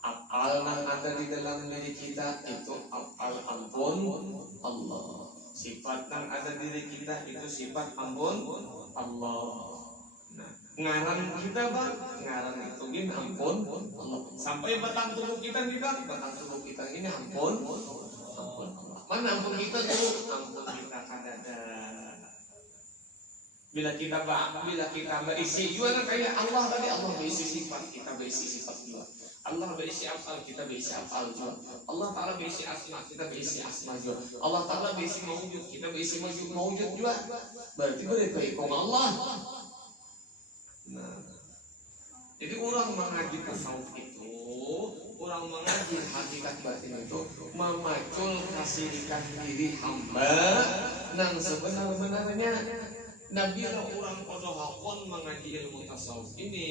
afal yang ada di dalam diri kita itu afal ampun Allah sifat yang ada di diri kita itu sifat ampun Allah nah ngaran kita bang ngaran itu ini ampun Allah sampai batang tubuh kita nih bang batang tubuh kita ini ampun Allah mana ampun kita tuh ampun kita kadada bila kita berisi juga kayak Allah tadi Allah berisi sifat kita berisi sifat juga Allah berisi afal kita berisi afal juga Allah Ta'ala berisi asma kita berisi asma juga Allah Ta'ala berisi mawujud kita berisi mawujud juga berarti berikut Allah nah jadi orang mengaji tasawuf itu orang mengaji hakikat batin itu memacul kasihkan diri hamba nang sebenar-benarnya Nabi orang kodohakon mengaji ilmu tasawuf ini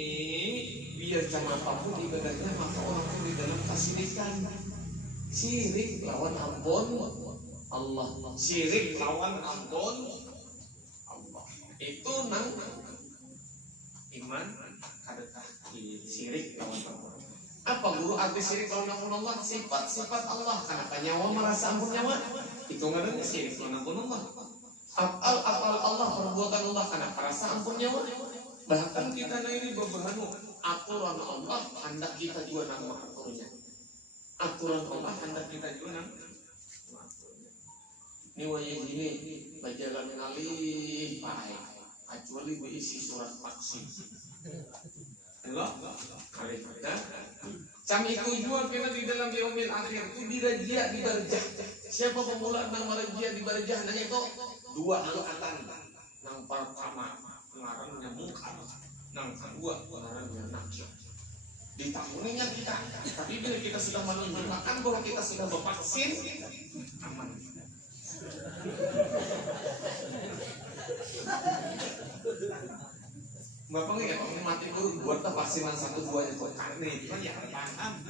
biar jangan apapun ibadahnya maka orang pun di dalam kesirikan. Syirik lawan ampun Allah, syirik lawan ampun Allah. Itu nang iman kadekah syirik lawan ampun. Apa guru arti syirik lawan ampun Allah? Sifat-sifat Allah. Karena nyawa merasa ampun nyawa itu ngadanya syirik lawan ampun Allah. Afal Allah, perbuatan Allah karena perasa ampun nyawa. Bahkan kita ini berbahanu aturan Allah hendak kita juga nang mengaturnya. Aturan Allah hendak kita juga nang mengaturnya. Ini wajah ini bajalan ngalih baik kecuali berisi surat vaksin. Halo, kali kita. Cam itu juga kena di dalam yaumil akhir itu dirajia di barjah. Siapa pemula nang merajia di barjah nang itu? Dua angkatan. Nang pertama ngarannya Munkar, nang kedua ngarannya Nakir. Ditanggunginya kita. Tapi bila kita sudah menunjukkan bahwa kita sudah bervaksin, aman. Bapak nggak ya, mati guru buat vaksinan 1-2 itu karena itu ya paham.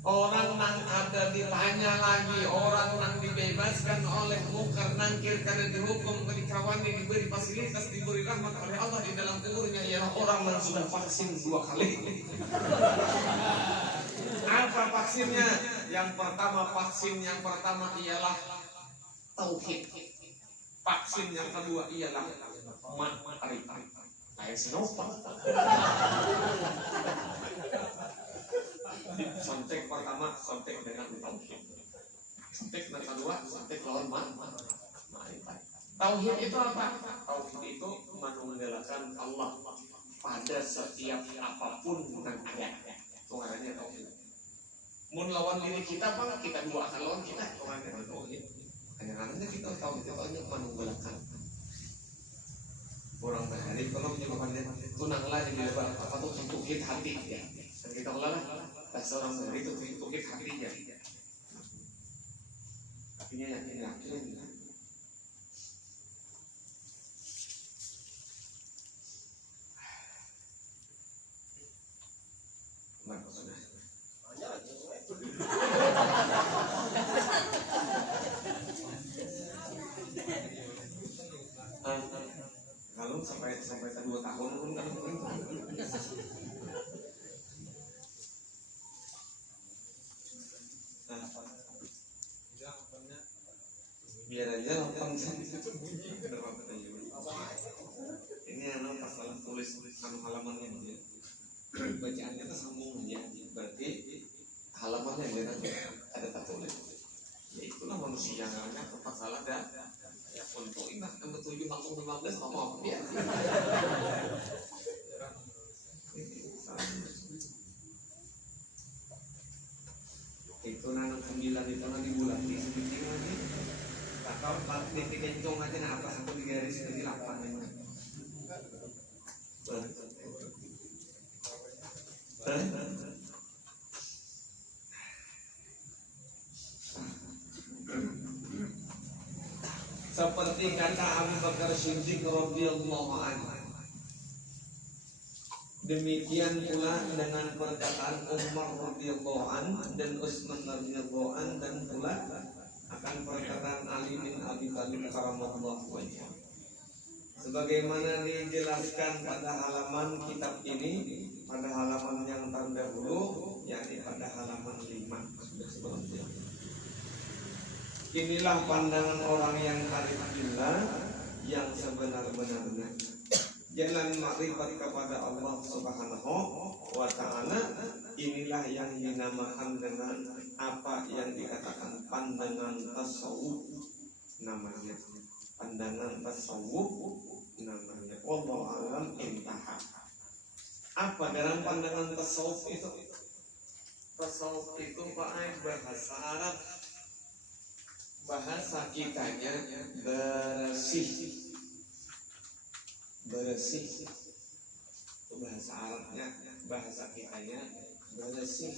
Orang nang ada ditanya lagi, orang nang dibebaskan oleh Munkar Nakir karena dihukum, dikawani, diberi fasilitas, diberi rahmat oleh Allah di dalam kuburnya ialah orang yang sudah vaksin 2 kali. Apa vaksinnya? Yang pertama ialah tauhid. Vaksin yang kedua ialah ma'rifat. Kayak Sinovac. Sontek pertama, sontek dengan tauhid. Sontek yang kedua, sontek lawan ma'rifat. Tauhid itu apa? Tauhid itu menunggalkan Allah pada setiap apapun yang ada. Itu namanya tauhid. Mun lawan diri kita bang, kita dua akan lawan kita. Itu namanya tauhid. Hanya kita tauhid itu hanya menunggalkan. Orang berhari kalau menyebabkan tunanglah di dalam apa tuh tukit hati ya. Dan kita ulang bahasa orang berhari itu tukit hatinya. Hatinya yakin. Kalau sampai 2 tahun pun kan biar aja lapang ini anak masalah tulis halamannya dia bacaannya itu sambung aja berarti halamannya ada tak tulis ya itulah manusia namanya tempat salah dan untuk ingat yang bertujuh langsung 15 ngomong dia itu nanam 9 itu nanti bulan di sebutin lagi atau 4 titik kencong aja nah apa satu di garis jadi 8 ini seperti kata Abu Bakar Siddiq radhiyallahu anhu. Demikian pula dengan perkataan Umar radhiyallahu anhu dan Utsman radhiyallahu anhu dan pula akan perkataan Ali bin Abi Thalib karamallahu wajhahu. Sebagaimana dijelaskan pada halaman kitab ini, pada halaman yang terdahulu, yakni pada halaman 5 sebelumnya. Inilah pandangan orang yang arif billah yang sebenar-benarnya. Jalan makrifat kepada Allah Subhanahu wa Ta'ala. Inilah yang dinamakan dengan apa yang dikatakan pandangan tasawuf namanya. Pandangan tasawuf namanya. Wallahu a'lam intaha. Apa dalam pandangan tasawuf itu? Tasawuf itu bahasa Arab. Bahasa kitanya bersih itu bahasa Arabnya, bahasa kitanya bersih.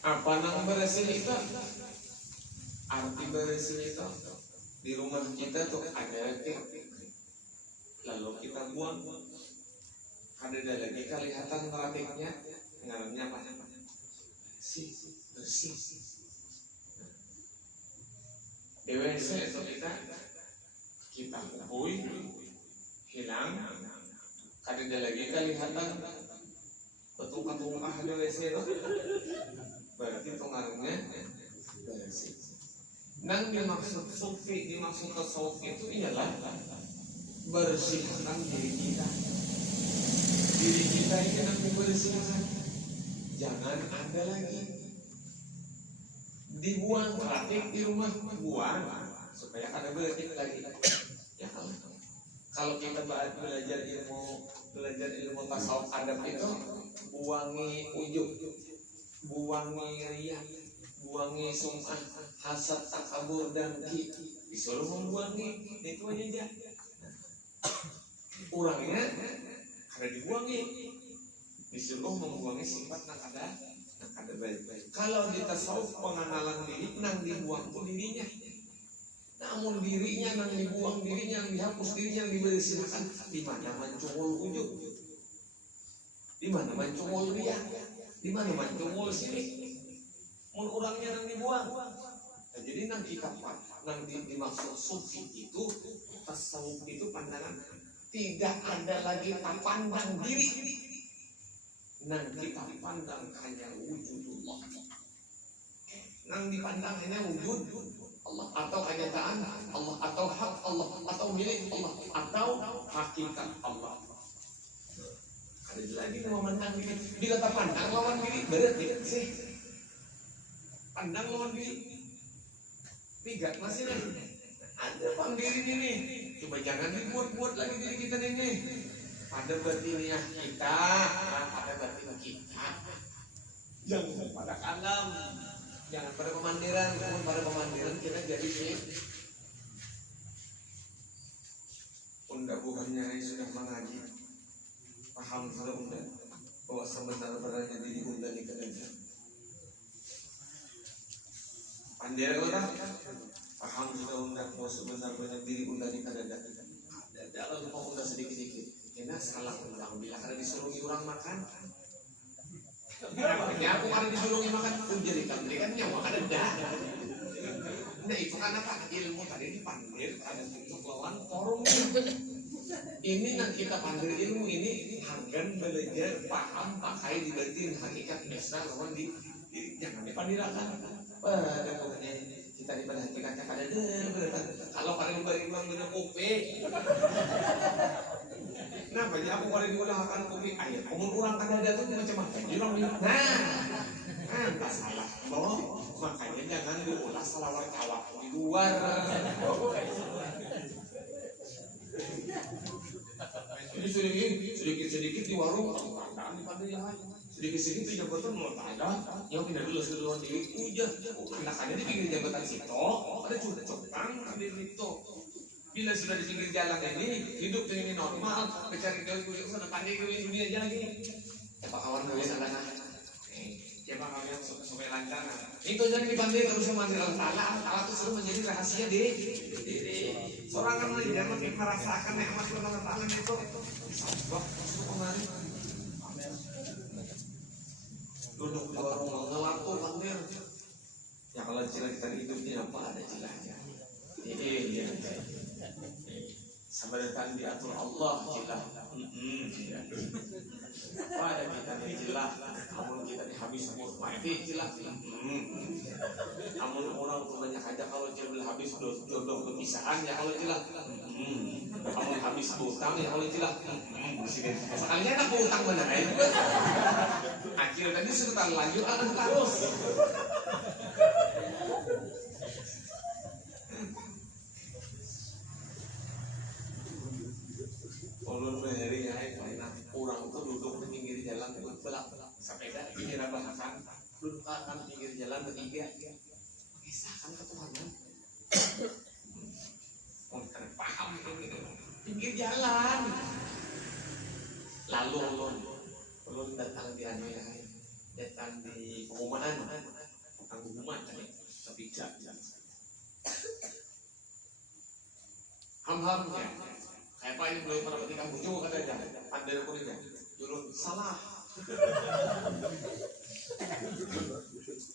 Apa nang bersih itu? Arti bersih itu di rumah kita tuh ada lalu kita buang. Ada lagi kelihatan praktiknya ngarannya apa? Bersih. DWC itu kita hubui hilang. Ada lagi kelihatan petung-petung DWC itu berarti itu ngarannya bersih. Dan dimaksud sufi, dimaksud tasawuf itu ialah bersihkan diri kita. Diri kita ini yang dibersihkan. Jangan ada lagi dibuang praktik di rumah, buang supaya ada berarti lagi. Ya kalau kita belajar ilmu tasawuf adab itu, buangi ujub, buangi riya, buangi sum'ah, hasad, takabur, dan disuruh membuangi itu aja. Orangnya ada dibuangi, disuruh membuangi sifat yang ada baik-baik. Kalau di tasawuf pengenalan diri, nang dibuang itu dirinya. Namun dirinya nang dibuang, dirinya yang dihapus, dirinya yang dibersihkan. Di mana mancungul ujub, di mana mancungul riya, di mana mancungul sirik. Mun orangnya nang dibuang. Nah, jadi nang kita nang dimaksud sufi itu, tasawuf itu pandangan tidak ada lagi pandang diri. Nang kita pandang hanya wujudullah. Nang dipandang hanya wujud Allah atau kenyataan Allah atau hak Allah atau milik Allah atau hakikat Allah. Ada lagi memandang diri. Bila tak pandang lawan diri berarti sih. Pandang lawan diri. Tiga masih ada pandiri ini. Coba jangan dibuat-buat lagi diri kita ini. Pada batiniah kita, pada batin kita. Jangan pada kalam, jangan pada pemandiran. Namun pada pemandiran kita jadi unda bukannya sudah mengaji, paham sudah unda bahwa sebenarnya diri unda di kerajaan. Pandiran unda paham sudah unda bahwa sebenarnya diri unda di kerajaan. Dalam mau unda sedikit-sedikit. Kena salah ulang bila kada disuruhi orang makan. Ya aku kada disuruhi makan jadi kan nyawa kada dah. Nah itu kan apa ilmu tadi dipandir ada untuk lawan forum. Ini yang kita pandir ilmu ini akan belajar paham pakai di batin hakikat dasar lawan di jangan dipandirakan. Pada pokoknya kita di pada hakikatnya kada ada. Kalau kada diberi uang bener kopi. Nah, banyak aku kalau diulangkan kopi ayat. Umur kurang kan ada tuh macam-macam. Nah, tak salah. Loh, makanya jangan diulah salawat kawat di luar. Jadi sedikit-sedikit di warung, tandaan di pandai yang lain. Sedikit-sedikit di jabatan mau ada yang tidak lulus duluan diri ujar. Anak-anaknya di pinggir jabatan situ, ada cutang di situ. Bila sudah di pinggir jalan ini, hidup ini normal, mencari gawe kuliah sana pandai gawe dunia aja lagi. Siapa kawan gawe sana? Siapa kawan yang supaya lancar? Itu jangan dipandai terus sama Allah Taala itu suruh menjadi rahasia di sorangan aja jangan makin merasakan nikmat Allah Taala itu. Sabab itu kemarin. Duduk di warung ngelatu pandir. Ya kalau celah kita hidupnya apa ada celahnya. Iya. Sama datang diatur Allah celah. Pada kita ni celah, namun kita ni habis umur mati celah. Namun orang tu banyak aja kalau celah habis jodoh kepisahan ya kalau celah. Namun habis hutang ya kalau celah. Sekalinya nak hutang benar itu. Akhirnya tadi sudah lanjut akan terus. Ulun menjadi orang itu duduk di pinggir jalan belak sepeda ini bahasan duduk akan pinggir jalan bertiga mengisahkan ketuhanan. Kan paham ini pinggir jalan. Lalu ulun datang di datang di pengumuman tadi sepijak haram ya. Kayak apa ini belum pernah berarti kamu juga katanya. Ada kulitnya. Julun salah.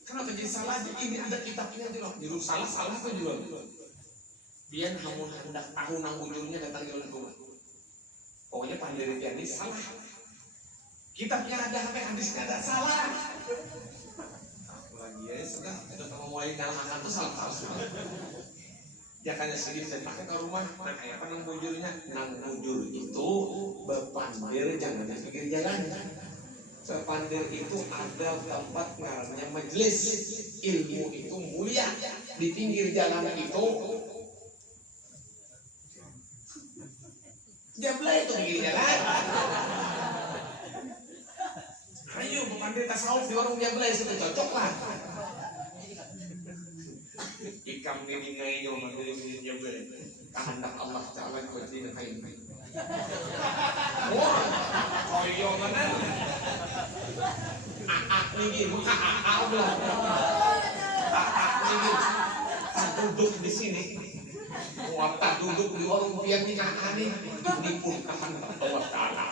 Kenapa jadi salah? Ini ada kitabnya tuh. Julun salah tuh juga. Biar hamun hendak tahu nang ujungnya datang julun gua. Pokoknya pandai dia ini salah. Kitabnya ada, hadisnya ada salah. Aku lagi ya sudah. Itu kalau mulai dalam akan tuh salah. Ya kayaknya sedikit saya pakai ke rumah. Nah kayak apa nang bujurnya? Nang bujur itu bepandir jangan di pinggir jalan. Bepandir itu ada tempat ngarannya majelis. Ilmu itu mulia. Di pinggir jalan itu jablay itu pinggir jalan. Ayo bepandir tasawuf di warung jablay sudah cocok lah. Ikam ini ngainya mandiri jablay. Kehendak Allah Taala kuatin kain. Wah, koyo mana? Nih Allah. Nih tak duduk di sini. Wah, tak duduk di warung pian ini aneh. Ini pun kehendak Allah Taala.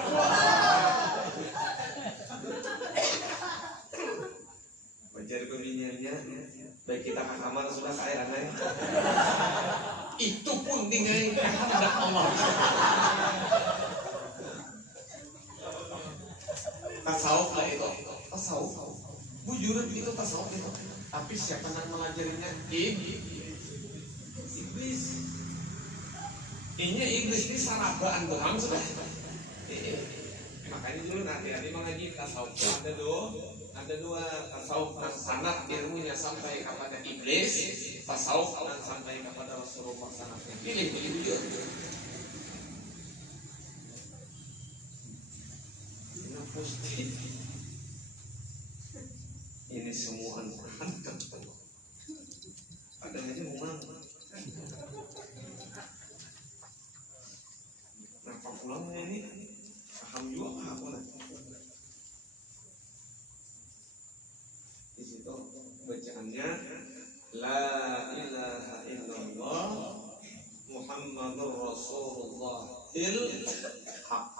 Mencari pembinanya, baik kita ke kamar sudah kaya aneh. Itu pun dengan kehendak Allah. Tasawuf lah itu. Tasawuf. Bujur itu tasawuf itu. Tapi siapa yang melajarinya? Iblis. Ini iblis ini sarabaan doang sudah. Makanya dulu hati-hati mengaji tasawuf. Ada dua tasawuf yang sanad ilmunya sampai kepada iblis, tasawuf yang sampai kepada Rasulullah sanadnya. Pilih bujur. Ini semua hantam. Ada aja memang. Kenapa pulangnya ini? Paham juga apa lah? Di situ bacaannya La ilaha illallah Muhammadur Rasulullahil haq.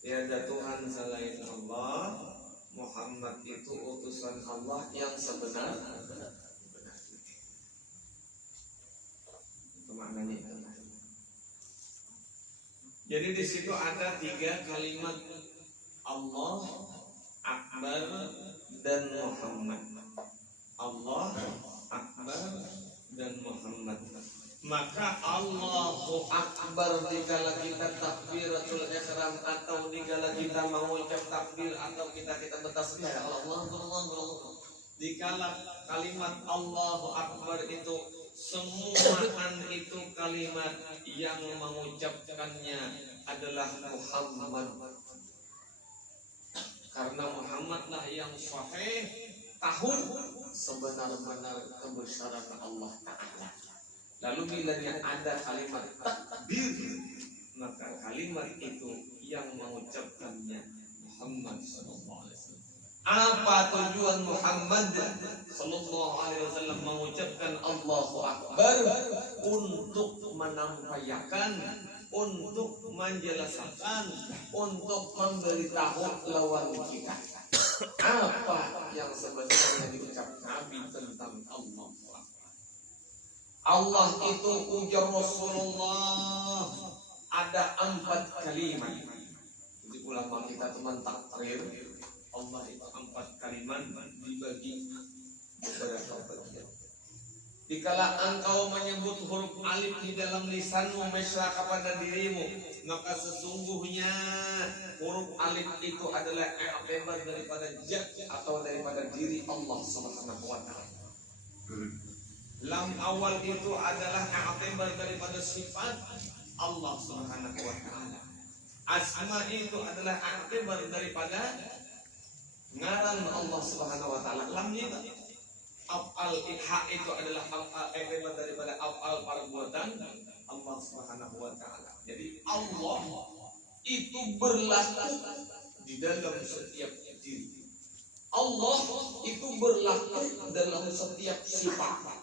Tiada Tuhan selain Allah, Muhammad itu utusan Allah yang sebenar-benar. Itu maknanya itu. Jadi di situ ada 3 kalimat Allah, Akbar, dan Muhammad. Allah, Akbar, dan Muhammad. Maka Allahu Akbar dikala kita takbiratul ihram atau dikala kita mengucap takbir atau kita bertasbih Allah. Dikala kalimat Allahu Akbar itu semuaan itu kalimat yang mengucapkannya adalah Muhammad. Karena Muhammadlah yang sahih tahu sebenar-benar kebesaran Allah Ta'ala. Lalu bila ada kalimat takbir, maka kalimat itu yang mengucapkannya Muhammad sallallahu alaihi wasallam. Apa tujuan Muhammad sallallahu alaihi wasallam mengucapkan Allahu Akbar? Untuk menampakkan, untuk menjelaskan, untuk memberitahu lawan kita apa yang sebenarnya diucap Nabi tentang Allah. Allah itu ujar Rasulullah ada 4 kalimat. Jadi ulama kita teman takrir Allah itu 4 kalimat dibagi beberapa bagian. Dikala engkau menyebut huruf alif di dalam lisanmu mesra kepada dirimu, maka sesungguhnya huruf alif itu adalah i'tibar daripada zat atau daripada diri Allah Subhanahu wa taala. Lam awal itu adalah i'tibar daripada sifat Allah Subhanahu wa taala. Asma itu adalah i'tibar daripada ngaran Allah Subhanahu wa taala. Lam itu af'al hak itu adalah i'tibar daripada af'al perbuatan Allah Subhanahu wa taala. Jadi Allah itu berlaku di dalam setiap diri. Allah itu berlaku dalam setiap sifat.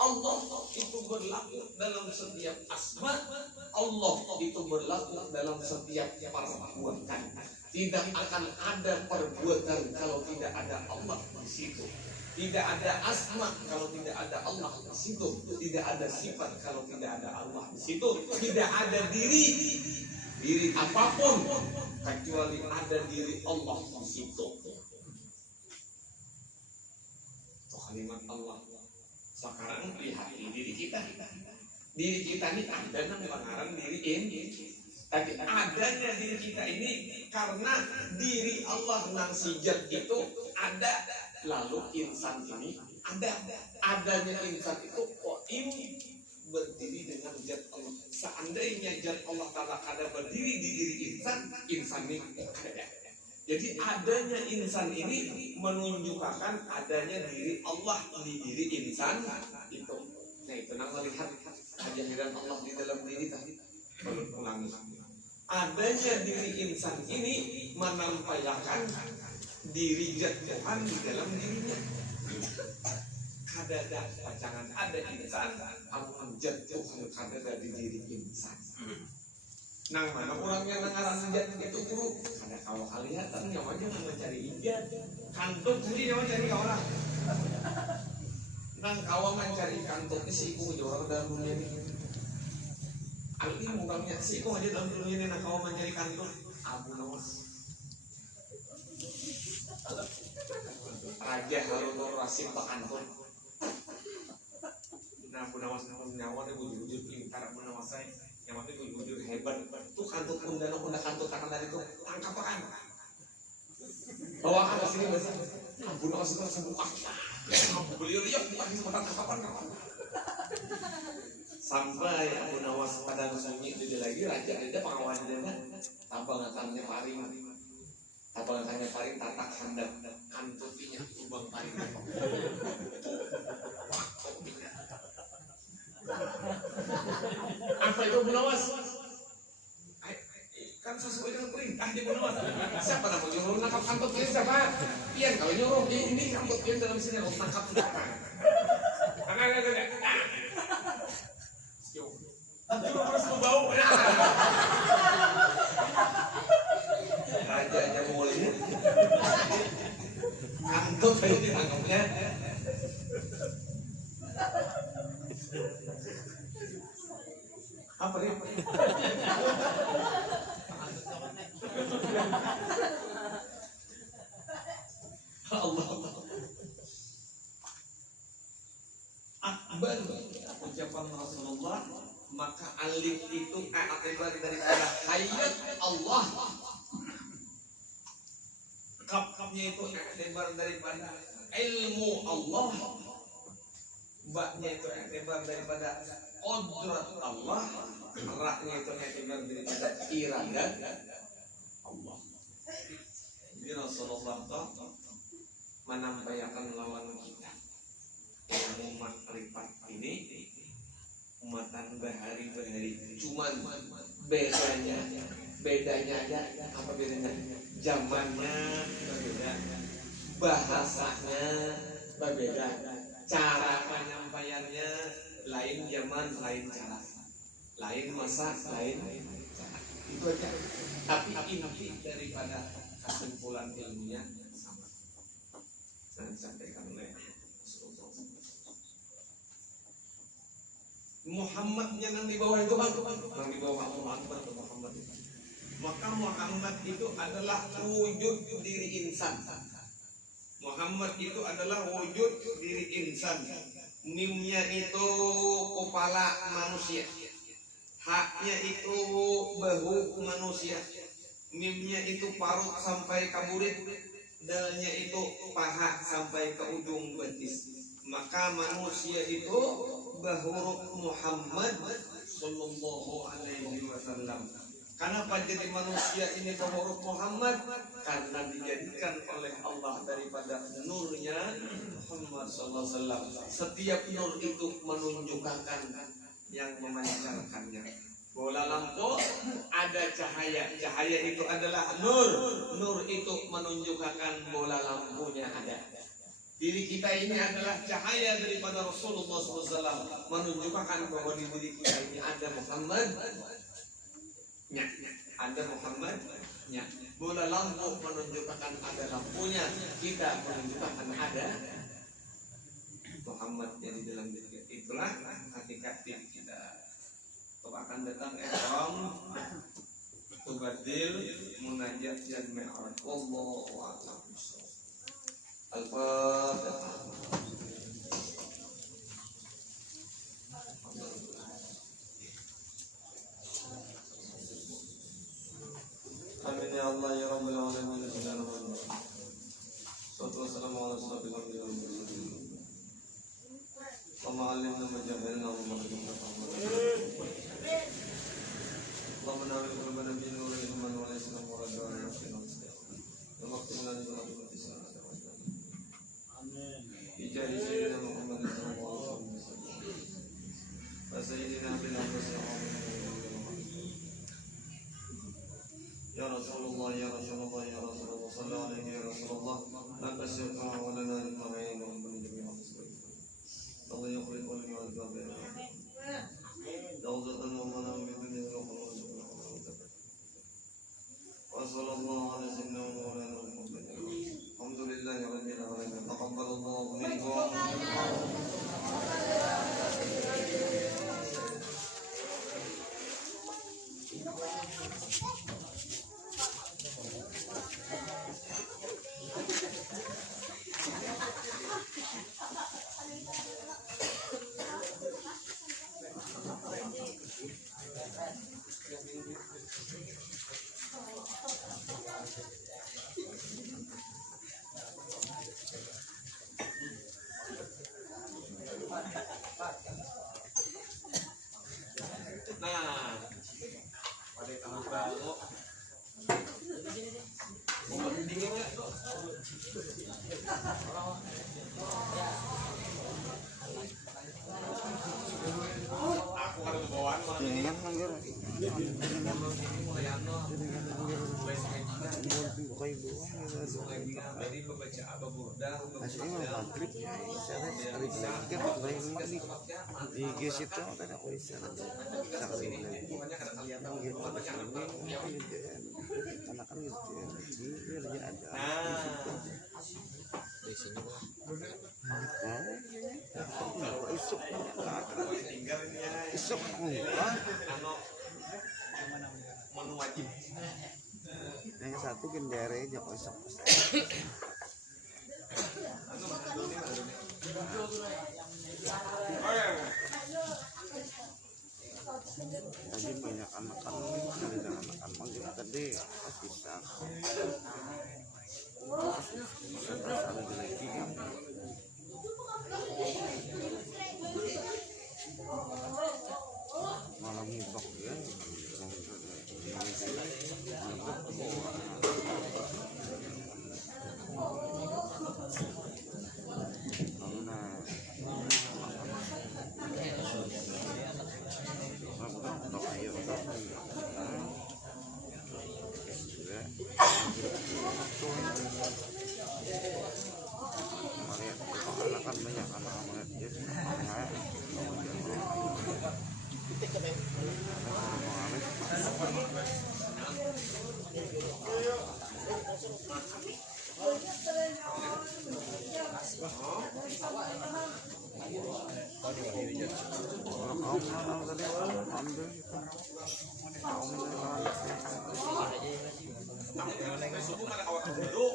Allah itu berlaku dalam setiap asma. Allah itu berlaku dalam setiap perbuatan. Tidak akan ada perbuatan kalau tidak ada Allah di situ. Tidak ada asma kalau tidak ada Allah di situ. Tidak ada sifat kalau tidak ada Allah di situ. Tidak ada diri apapun kecuali ada diri Allah di situ. Itu kalimat Allah. Sekarang lihat diri kita. Diri kita ini ada mengarang diri ini. Tapi adanya diri kita ini karena diri Allah nang sijat itu ada. Lalu insan ini ada. Adanya insan itu kok ini berdiri dengan zat Allah. Seandainya zat Allah Ta'ala ada berdiri di diri insan ini ada. Jadi adanya insan ini menunjukkan adanya diri Allah di diri insan itu. Nah itu nang melihat kehadiran Allah di dalam diri tadi. Perlu ulangi. Adanya diri insan ini menampilkan diri zat Tuhan di dalam dirinya. Kadada pacangan ada insan, amun zat Tuhan kadada di diri insan. Nang mana orangnya nangaran zat itu guru? Ada kalau kelihatan nyawanya mencari ijat. Kantuk sendiri nyawa cari orang. Nang kawan mencari kantuk si iku orang dalam dunia ini. Alwi mukanya si iku aja dalam dunia ini nang kawan mencari kantuk. Abu Nawas. Raja Harun Rasid Bakantun. Nah, Abu Nawas nyawa dia bujur-bujur pintar Abu Nawas saya. Nyawa dia bujur-bujur hebat. Tuh kantut undang kantut tangan dari itu tangkap kan. Bawa ke sini besar. Abu Nawas itu langsung buka. Beliau lihat lagi sempat tangkapan kawan. Sampai Abu Nawas pada sunyi itu lagi raja ada pengawalan dia tabangannya paring. Tabangannya paring tatak handap kantutinya lubang paring. Apa itu Abu Nawas? Kan sesuai dengan perintah di Abu Nawas. Siapa nama nyuruh nangkap kantut ini siapa? Pian kalau nyuruh ini kantut pian dalam sini harus nangkap siapa? Enggak. Yo. Itu harus bau. Raja aja boleh. Kantut itu ditangkapnya. Apa dia? Allah Akbar ucapan Rasulullah, maka alif itu akibat daripada hayat Allah. Kap-kapnya itu akibat daripada ilmu Allah. Baknya itu akibat daripada qudrat Allah. Raknya itu akibat daripada iradat Allah. Jadi Rasulullah menampilkan lawan kita yang umat lipat ini umatan bahari cuman bedanya aja apa bedanya? Zamannya berbeda, bahasanya berbeda, cara penyampaiannya lain zaman, lain cara, lain masa, lain cara. Itu aja. Tapi inti daripada kesimpulan ilmunya sama. Dan disampaikan oleh Muhammadnya yang di bawah itu bang, yang di bawah Muhammad itu. Maka Muhammad itu adalah wujud diri insan. Muhammad itu adalah wujud diri insan. Mimnya itu kepala manusia, haknya itu bahu manusia, mimnya itu parut sampai ke burit, dalnya itu paha sampai ke ujung betis. Maka manusia itu bahuruk Muhammad Sallallahu Alaihi Wasallam. Kenapa jadi manusia ini bahuruk Muhammad? Karena dijadikan oleh Allah daripada nurnya Muhammad Sallallahu Alaihi Wasallam. Setiap nur itu menunjukkan yang memancarkannya. Bola lampu ada cahaya, cahaya itu adalah nur, nur itu menunjukkan bola lampunya ada. Diri kita ini adalah cahaya daripada Rasulullah SAW, menunjukkan bahwa di diri kita ini ada Muhammadnya, ada Muhammadnya. Bola lampu menunjukkan ada lampunya, kita menunjukkan ada Muhammadnya di dalam diri kita. Itulah hakikat diri kita. Akan datang ihram, tubadil, munajat dan mi'raj. Wallahu a'lam. Al-Fatihah. Amin ya Allah ya Rabbal alamin. Salatu wassalamu ala asyrafil anbiya'i wal mursalin. Allahumma 'allimna ma jahilna wa 'allimna ma اللهم نعم قلوبنا بنور الإيمان والإسلام ورجاء نفسنا اللهم اغفر لنا ذنوبنا آمين بجاه سيدنا محمد صلى الله عليه وسلم وسيدنا بالأنفس يا رسول الله يا رسول الله يا رسول الله صلى عليه يا رسول الله لا تشفع ولنا للمعين ومن جميع المسلمين الله يخلق لنا والكافرين دوزة ومنا من الدنيا والأخرى وصلى الله على سيدنا مولانا محمد الحمد لله رب العالمين تقبل الله منكم Nah, pada tahun baru dingin nggak tuh? Aku kan bawaan mana ini? Jadi membaca apa burdah? Aslinya maghrib ya, isyarat hari kan baik maghrib di gas itu kan aku isyarat sekali lagi gitu karena kan gitu ya ada di sini isuk isuk menu wajib. yang satu gendere Joko isuk jadi banyak anak-anak manggil gede bisa ada lagi malam hibok ya kan banyak anak-anak jadi Subuh kan awak dulu.